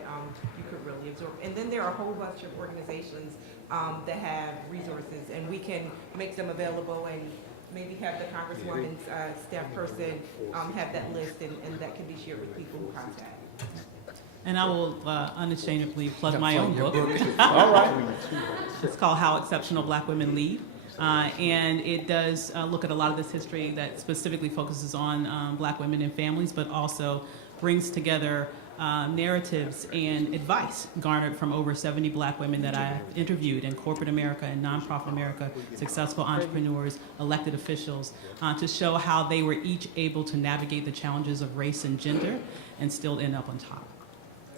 you could really absorb. And then there are a whole bunch of organizations that have resources, and we can make them available and maybe have the Congresswoman's staff person have that list, and that can be shared with people who contact. And I will unashamedly plug my own book. All right. It's called How Exceptional Black Women Lead. And it does look at a lot of this history that specifically focuses on black women and families, but also brings together narratives and advice garnered from over 70 black women that I interviewed in corporate America and nonprofit America, successful entrepreneurs, elected officials, to show how they were each able to navigate the challenges of race and gender and still end up on top.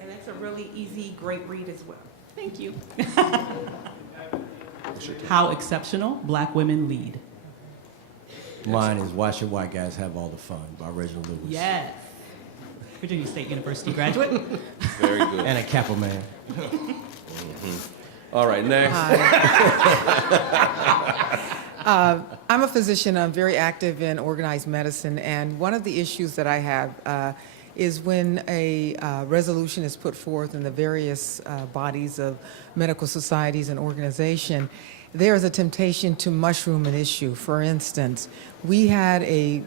And it's a really easy, great read as well. Thank you. How Exceptional Black Women Lead. Mine is Why Should White Guys Have All the Fun by Reginald Lewis. Yes. Virginia State University graduate. Very good. And a Kappa man. All right, next. I'm a physician. I'm very active in organized medicine, and one of the issues that I have is when a resolution is put forth in the various bodies of medical societies and organization, there is a temptation to mushroom an issue. For instance, we had a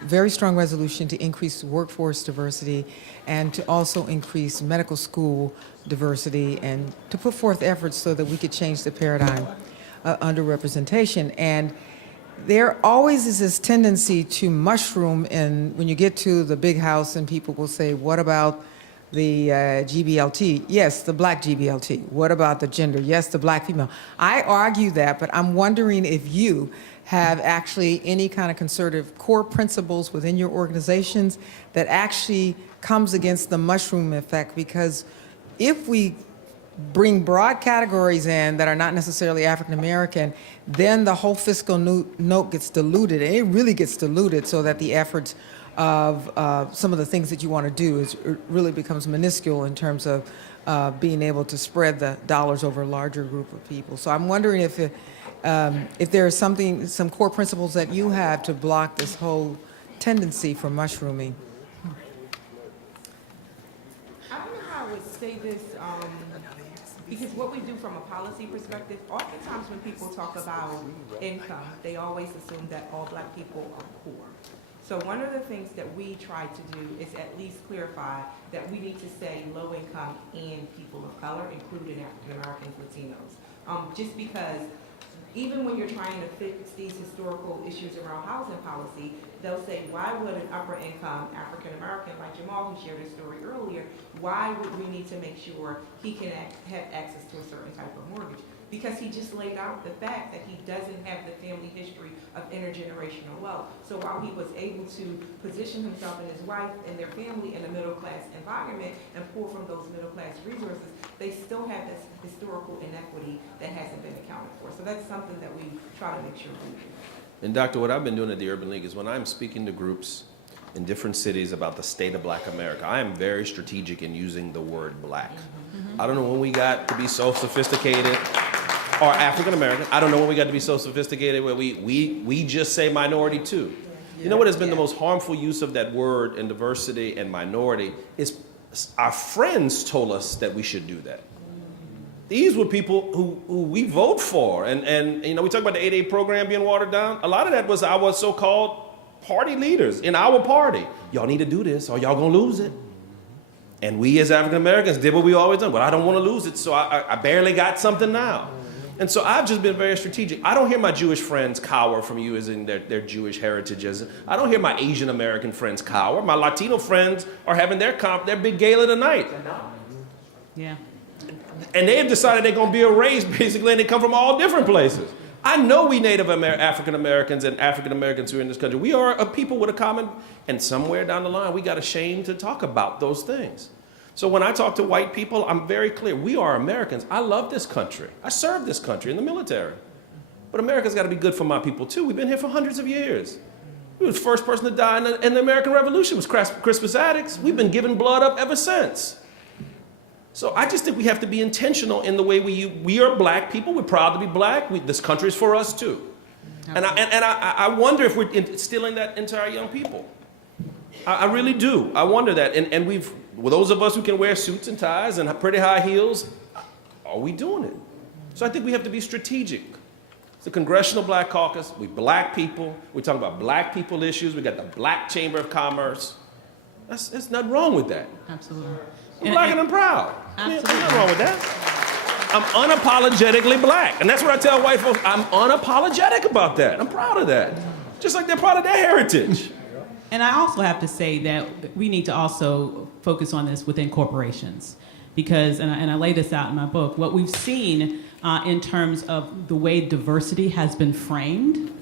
very strong resolution to increase workforce diversity and to also increase medical school diversity and to put forth efforts so that we could change the paradigm underrepresentation. And there always is this tendency to mushroom, and when you get to the big house and people will say, what about the GBLT? Yes, the black GBLT. What about the gender? Yes, the black female. I argue that, but I'm wondering if you have actually any kind of conservative core principles within your organizations that actually comes against the mushroom effect, because if we bring broad categories in that are not necessarily African American, then the whole fiscal note gets diluted, and it really gets diluted so that the efforts of some of the things that you want to do really becomes minuscule in terms of being able to spread the dollars over a larger group of people. So I'm wondering if there is some core principles that you have to block this whole tendency for mushrooming. I don't know how I would say this, because what we do from a policy perspective, oftentimes when people talk about income, they always assume that all black people are poor. So one of the things that we try to do is at least clarify that we need to say low income and people of color, including African Americans, Latinos. Just because even when you're trying to fix these historical issues around housing policy, they'll say, why would an upper income African American like Jamal, who shared his story earlier, why would we need to make sure he can have access to a certain type of mortgage? Because he just laid out the fact that he doesn't have the family history of intergenerational wealth. So while he was able to position himself and his wife and their family in a middle class environment and pull from those middle class resources, they still have this historical inequity that hasn't been accounted for. So that's something that we try to make sure we do. And Doctor, what I've been doing at the Urban League is when I'm speaking to groups in different cities about the state of black America, I am very strategic in using the word black. I don't know when we got to be so sophisticated, or African American, I don't know when we got to be so sophisticated where we just say minority too. You know what has been the most harmful use of that word in diversity and minority is our friends told us that we should do that. These were people who we vote for. And you know, we talk about the 8A program being watered down. A lot of that was our so-called party leaders in our party. Y'all need to do this or y'all gonna lose it. And we as African Americans did what we always done. But I don't want to lose it, so I barely got something now. And so I've just been very strategic. I don't hear my Jewish friends cower from using their Jewish heritages. I don't hear my Asian American friends cower. My Latino friends are having their big gala tonight. Yeah. And they've decided they're going to be a race, basically, and they come from all different places. I know we Native African Americans and African Americans who are in this country, we are a people with a common, and somewhere down the line, we got ashamed to talk about those things. So when I talk to white people, I'm very clear. We are Americans. I love this country. I served this country in the military. But America's got to be good for my people, too. We've been here for hundreds of years. We were the first person to die in the American Revolution was Crispus Attucks. We've been giving blood up ever since. So I just think we have to be intentional in the way we are black people. We're proud to be black. This country is for us, too. And I wonder if we're instilling that into our young people. I really do. I wonder that. And well, those of us who can wear suits and ties and pretty high heels, are we doing it? So I think we have to be strategic. It's the Congressional Black Caucus. We black people. We're talking about black people issues. We got the Black Chamber of Commerce. There's nothing wrong with that. Absolutely. I'm black and I'm proud. Absolutely. There's nothing wrong with that. I'm unapologetically black. And that's what I tell white folks. I'm unapologetic about that. I'm proud of that. Just like they're proud of their heritage. And I also have to say that we need to also focus on this within corporations, because, and I lay this out in my book, what we've seen in terms of the way diversity has been framed,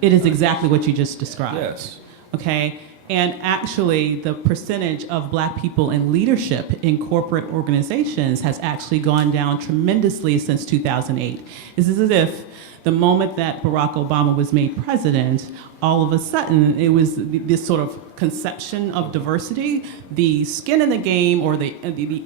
it is exactly what you just described. Yes. Okay? And actually, the percentage of black people in leadership in corporate organizations has actually gone down tremendously since 2008. It's as if the moment that Barack Obama was made president, all of a sudden, it was this sort of conception of diversity, the skin in the game or the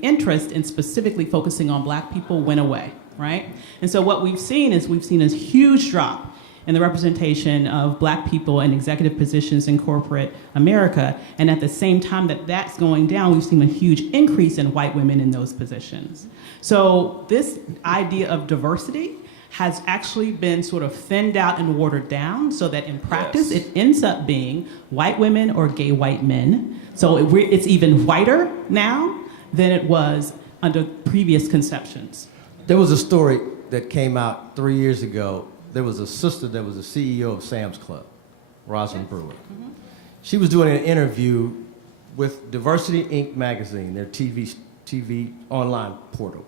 interest in specifically focusing on black people went away, right? And so what we've seen is a huge drop in the representation of black people in executive positions in corporate America. And at the same time that that's going down, we've seen a huge increase in white women in those positions. So this idea of diversity has actually been sort of thinned out and watered down so that in practice, it ends up being white women or gay white men. So it's even whiter now than it was under previous conceptions. There was a story that came out 3 years ago there was a sister that was the CEO of Sam's Club, Rosalind Brewer. She was doing an interview with Diversity Inc. magazine, their TV online portal.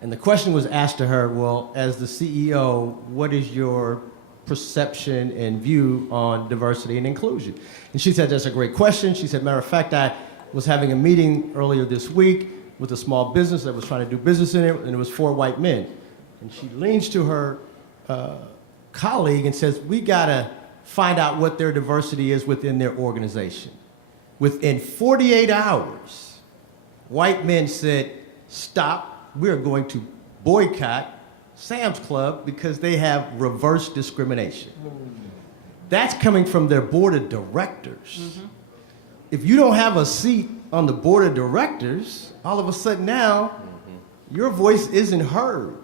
And the question was asked to her, well, as the CEO, what is your perception and view on diversity and inclusion? And she said, that's a great question. She said, matter of fact, I was having a meeting earlier this week with a small business that was trying to do business in it, and it was 4 white men. And she leans to her colleague and says, we gotta find out what their diversity is within their organization. Within 48 hours, white men said, stop, we're going to boycott Sam's Club because they have reverse discrimination. That's coming from their board of directors. If you don't have a seat on the board of directors, all of a sudden now, your voice isn't heard.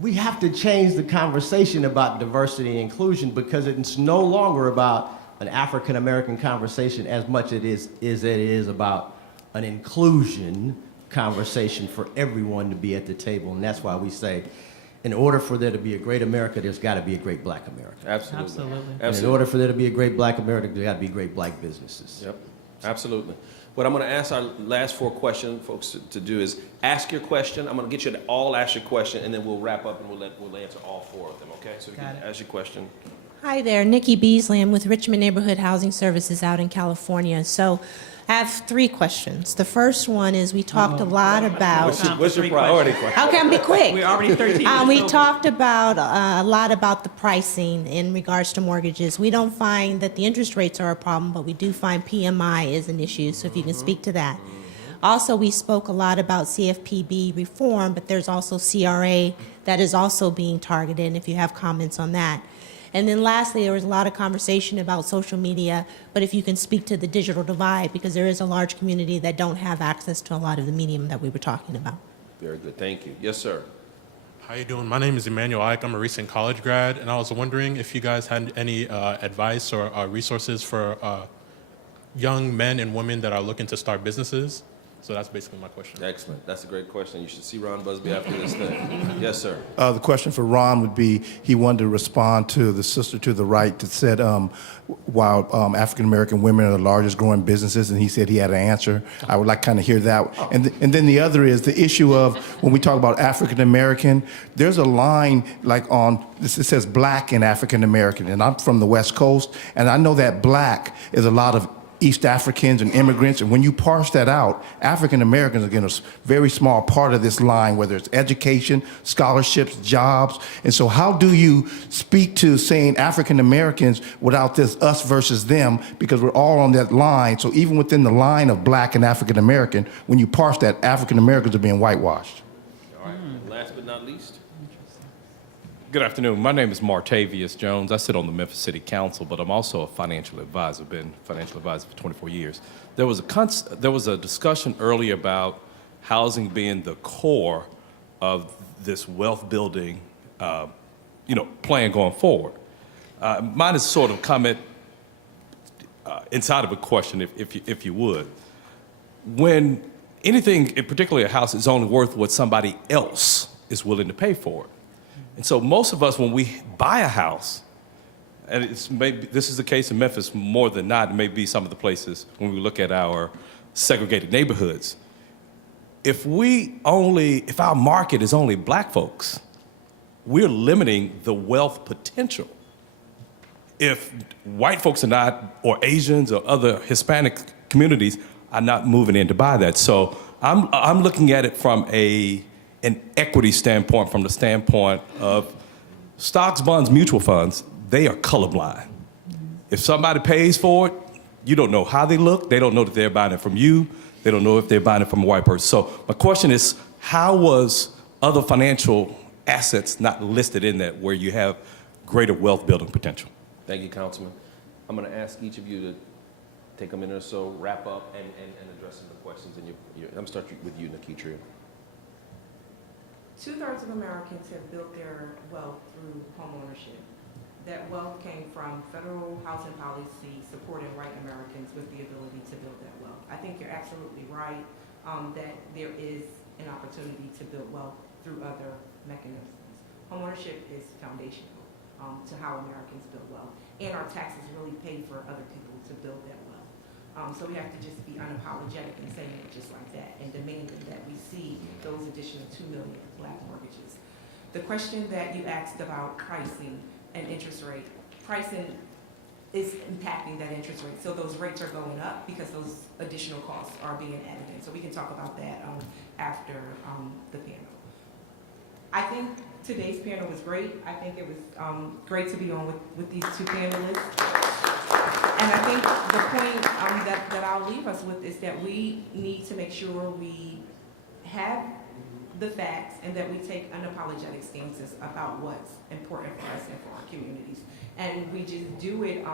We have to change the conversation about diversity and inclusion because it's no longer about an African American conversation as much as it is about an inclusion conversation for everyone to be at the table. And that's why we say, in order for there to be a great America, there's got to be a great black America. Absolutely. Absolutely. And in order for there to be a great black America, there's got to be great black businesses. Yep, absolutely. What I'm going to ask our last 4 questions, folks, to do is ask your question. I'm going to get you to all ask your question, and then we'll wrap up and we'll answer all 4 of them, okay? So you can ask your question. Hi there, Nikki Beasley. I'm with Richmond Neighborhood Housing Services out in California. So I have 3 questions. The first one is we talked a lot about... What's your priority question? How can I be quick? We're already 13 minutes We over. talked about a lot about the pricing in regards to mortgages. We don't find that the interest rates are a problem, but we do find PMI is an issue, so if you can speak to that. Also, we spoke a lot about CFPB reform, but there's also CRA that is also being targeted, and if you have comments on that. And then lastly, there was a lot of conversation about social media, but if you can speak to the digital divide, because there is a large community that don't have access to a lot of the medium that we were talking about. Very good, thank you. Yes, sir. How you doing? My name is Emmanuel Ike. I'm a recent college grad, and I was wondering if you guys had any advice or resources for young men and women that are looking to start businesses. So that's basically my question. Excellent. That's a great question. You should see Ron Busby after this thing. Yes, sir. The question for Ron would be, he wanted to respond to the sister to the right that said, while African-American women are the largest growing businesses, and he said he had an answer. I would like to kind of hear that. And then the other is the issue of when we talk about African-American, there's a line like on, it says black and African-American, and I'm from the West Coast, and I know that black is a lot of East Africans and immigrants, and when you parse that out, African Americans are getting a very small part of this line, whether it's education, scholarships, jobs. And so how do you speak to saying African Americans without this us versus them, because we're all on that line. So even within the line of black and African American, when you parse that, African Americans are being whitewashed. All right. Last but not least. Good afternoon. My name is Martavius Jones. I sit on the Memphis City Council, but I'm also a financial advisor. Been a financial advisor for 24 years. There was a discussion earlier about housing being the core of this wealth building, plan going forward. Mine is sort of comment inside of a question, if you would. When anything, particularly a house, is only worth what somebody else is willing to pay for it. And so most of us, when we buy a house, and this is the case in Memphis more than not, it may be some of the places when we look at our segregated neighborhoods, if our market is only black folks, we're limiting the wealth potential. If white folks are not, or Asians or other Hispanic communities are not moving in to buy that. So I'm looking at it from an equity standpoint, from the standpoint of stocks, bonds, mutual funds, they are colorblind. If somebody pays for it, you don't know how they look. They don't know that they're buying it from you. They don't know if they're buying it from a white person. So my question is, how was other financial assets not listed in that where you have greater wealth building potential? Thank you, Councilman. I'm going to ask each of you to take a minute or so, wrap up, and address some of the questions. I'm going to start with you, Nikitria. 2/3 of Americans have built their wealth through homeownership. That wealth came from federal housing policy supporting white Americans with the ability to build that wealth. I think you're absolutely right that there is an opportunity to build wealth through other mechanisms. Homeownership is foundational to how Americans build wealth, and our taxes really pay for other people to build that wealth. So we have to just be unapologetic in saying it just like that and demanding that we see those additional 2 million black mortgages. The question that you asked about pricing and interest rate, pricing is impacting that interest rate. So those rates are going up because those additional costs are being added in. So we can talk about that after the panel. I think today's panel was great. I think it was great to be on with these two panelists. And I think the point that I'll leave us with is that we need to make sure we have the facts and that we take unapologetic stances about what's important for us and for our communities. And we just do it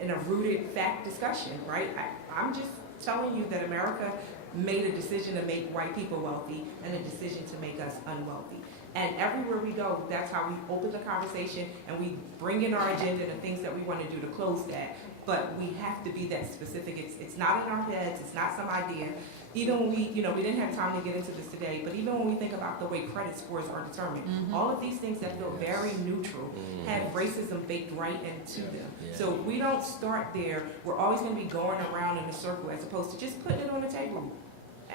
in a rooted fact discussion, right? I'm just telling you that America made a decision to make white people wealthy and a decision to make us unwealthy. And everywhere we go, that's how we open the conversation and we bring in our agenda and the things that we want to do to close that. But we have to be that specific. It's not in our heads. It's not some idea. Even when we didn't have time to get into this today, but even when we think about the way credit scores are determined, all of these things that feel very neutral have racism baked right into them. So if we don't start there, we're always going to be going around in a circle as opposed to just putting it on the table.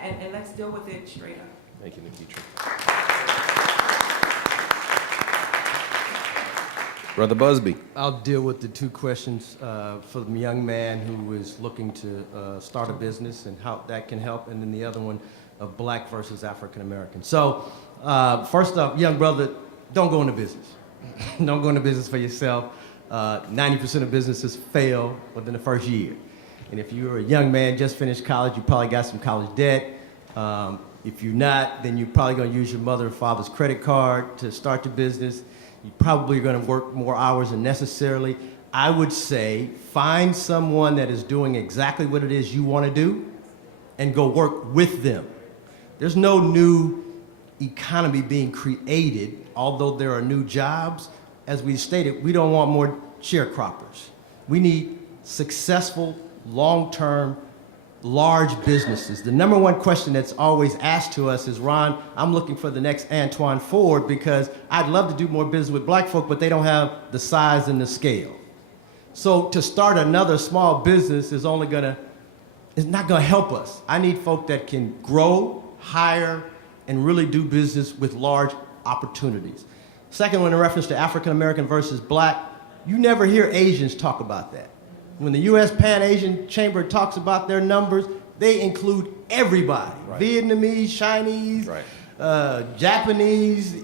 And let's deal with it straight up. Thank you, Nikitra. Brother Busby. I'll deal with the two questions for the young man who is looking to start a business and how that can help, and then the other one of black versus African American. So first off, young brother, don't go into business. Don't go into business for yourself. 90% of businesses fail within the first year. And if you're a young man, just finished college, you probably got some college debt. If you're not, then you're probably going to use your mother or father's credit card to start your business. You're probably going to work more hours than necessarily. I would say find someone that is doing exactly what it is you want to do and go work with them. There's no new economy being created, although there are new jobs. As we stated, we don't want more sharecroppers. We need successful, long-term, large businesses. The number one question that's always asked to us is, Ron, I'm looking for the next Antoine Ford because I'd love to do more business with black folk, but they don't have the size and the scale. So to start another small business is not gonna help us. I need folk that can grow, hire, and really do business with large opportunities. Second one, in reference to African American versus black, you never hear Asians talk about that. When the U.S. Pan-Asian Chamber talks about their numbers, they include everybody. Right. Vietnamese, Chinese, Japanese,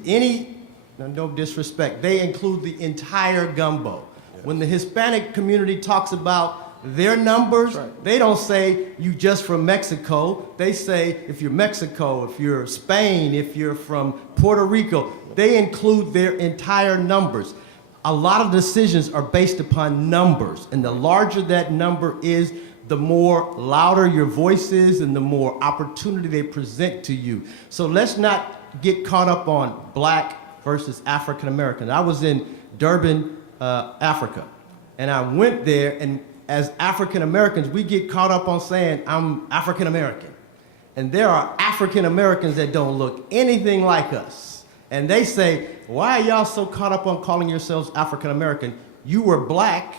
no disrespect, they include the entire gumbo. Yes. When the Hispanic community talks about their numbers, they don't say you just from Mexico. They say if you're Mexico, if you're Spain, if you're from Puerto Rico, they include their entire numbers. A lot of decisions are based upon numbers, and the larger that number is, the more louder your voice is and the more opportunity they present to you. So let's not get caught up on black versus African American. I was in Durban, Africa, and I went there, and as African Americans, we get caught up on saying, I'm African American. And there are African Americans that don't look anything like us. And they say, why are y'all so caught up on calling yourselves African American? You were black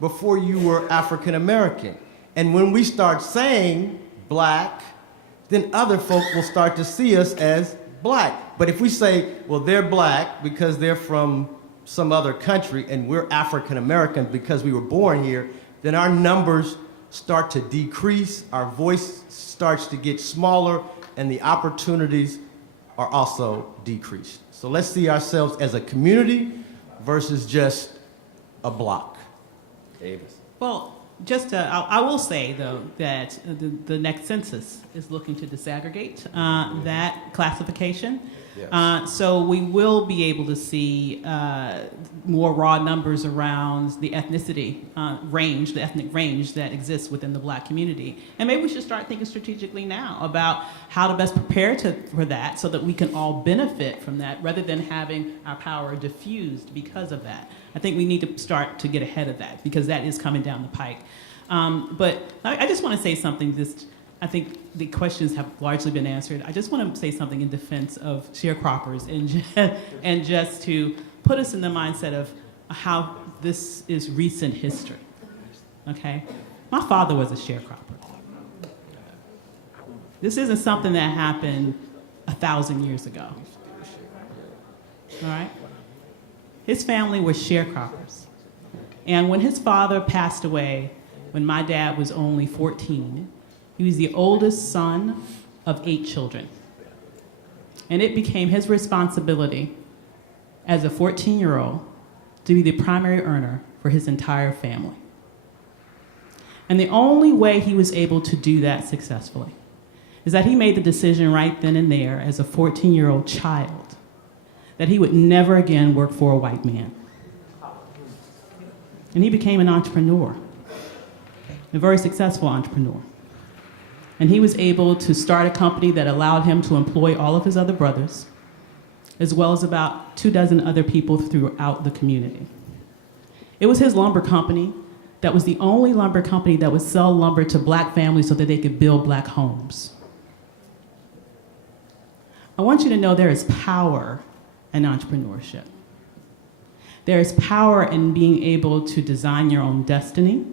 before you were African American. And when we start saying black, then other folk will start to see us as black. But if we say, well, they're black because they're from some other country and we're African American because we were born here, then our numbers start to decrease, our voice starts to get smaller, and the opportunities are also decreased. So let's see ourselves as a community versus just a block. Davis. Well, I will say, though, that the next census is looking to disaggregate that classification. Yes. So we will be able to see more raw numbers around the ethnicity range, the ethnic range that exists within the black community. And maybe we should start thinking strategically now about how to best prepare for that so that we can all benefit from that rather than having our power diffused because of that. I think we need to start to get ahead of that because that is coming down the pike. But I just want to say something just I think the questions have largely been answered. I just want to say something in defense of sharecroppers and just to put us in the mindset of how this is recent history. Okay? My father was a sharecropper. This isn't something that happened 1,000 years ago. All right? His family were sharecroppers. And when his father passed away, when my dad was only 14, he was the oldest son of 8 children. And it became his responsibility as a 14-year-old to be the primary earner for his entire family. And the only way he was able to do that successfully is that he made the decision right then and there as a 14-year-old child that he would never again work for a white man. And he became an entrepreneur, a very successful entrepreneur. And he was able to start a company that allowed him to employ all of his other brothers, as well as about 24 other people throughout the community. It was his lumber company that was the only lumber company that would sell lumber to black families so that they could build black homes. I want you to know there is power in entrepreneurship. There is power in being able to design your own destiny.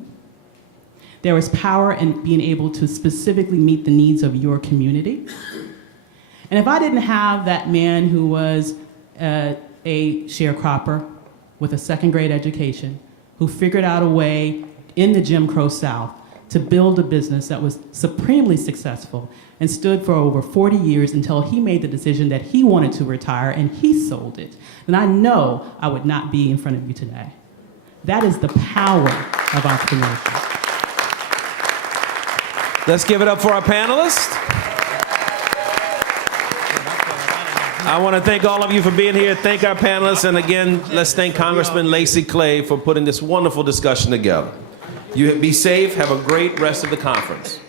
There is power in being able to specifically meet the needs of your community. And if I didn't have that man who was a sharecropper with a second-grade education, who figured out a way in the Jim Crow South to build a business that was supremely successful and stood for over 40 years until he made the decision that he wanted to retire and he sold it, then I know I would not be in front of you today. That is the power of entrepreneurship. Let's give it up for our panelists. I want to thank all of you for being here. Thank our panelists. And again, let's thank Congressman Lacy Clay for putting this wonderful discussion together. You be safe. Have a great rest of the conference.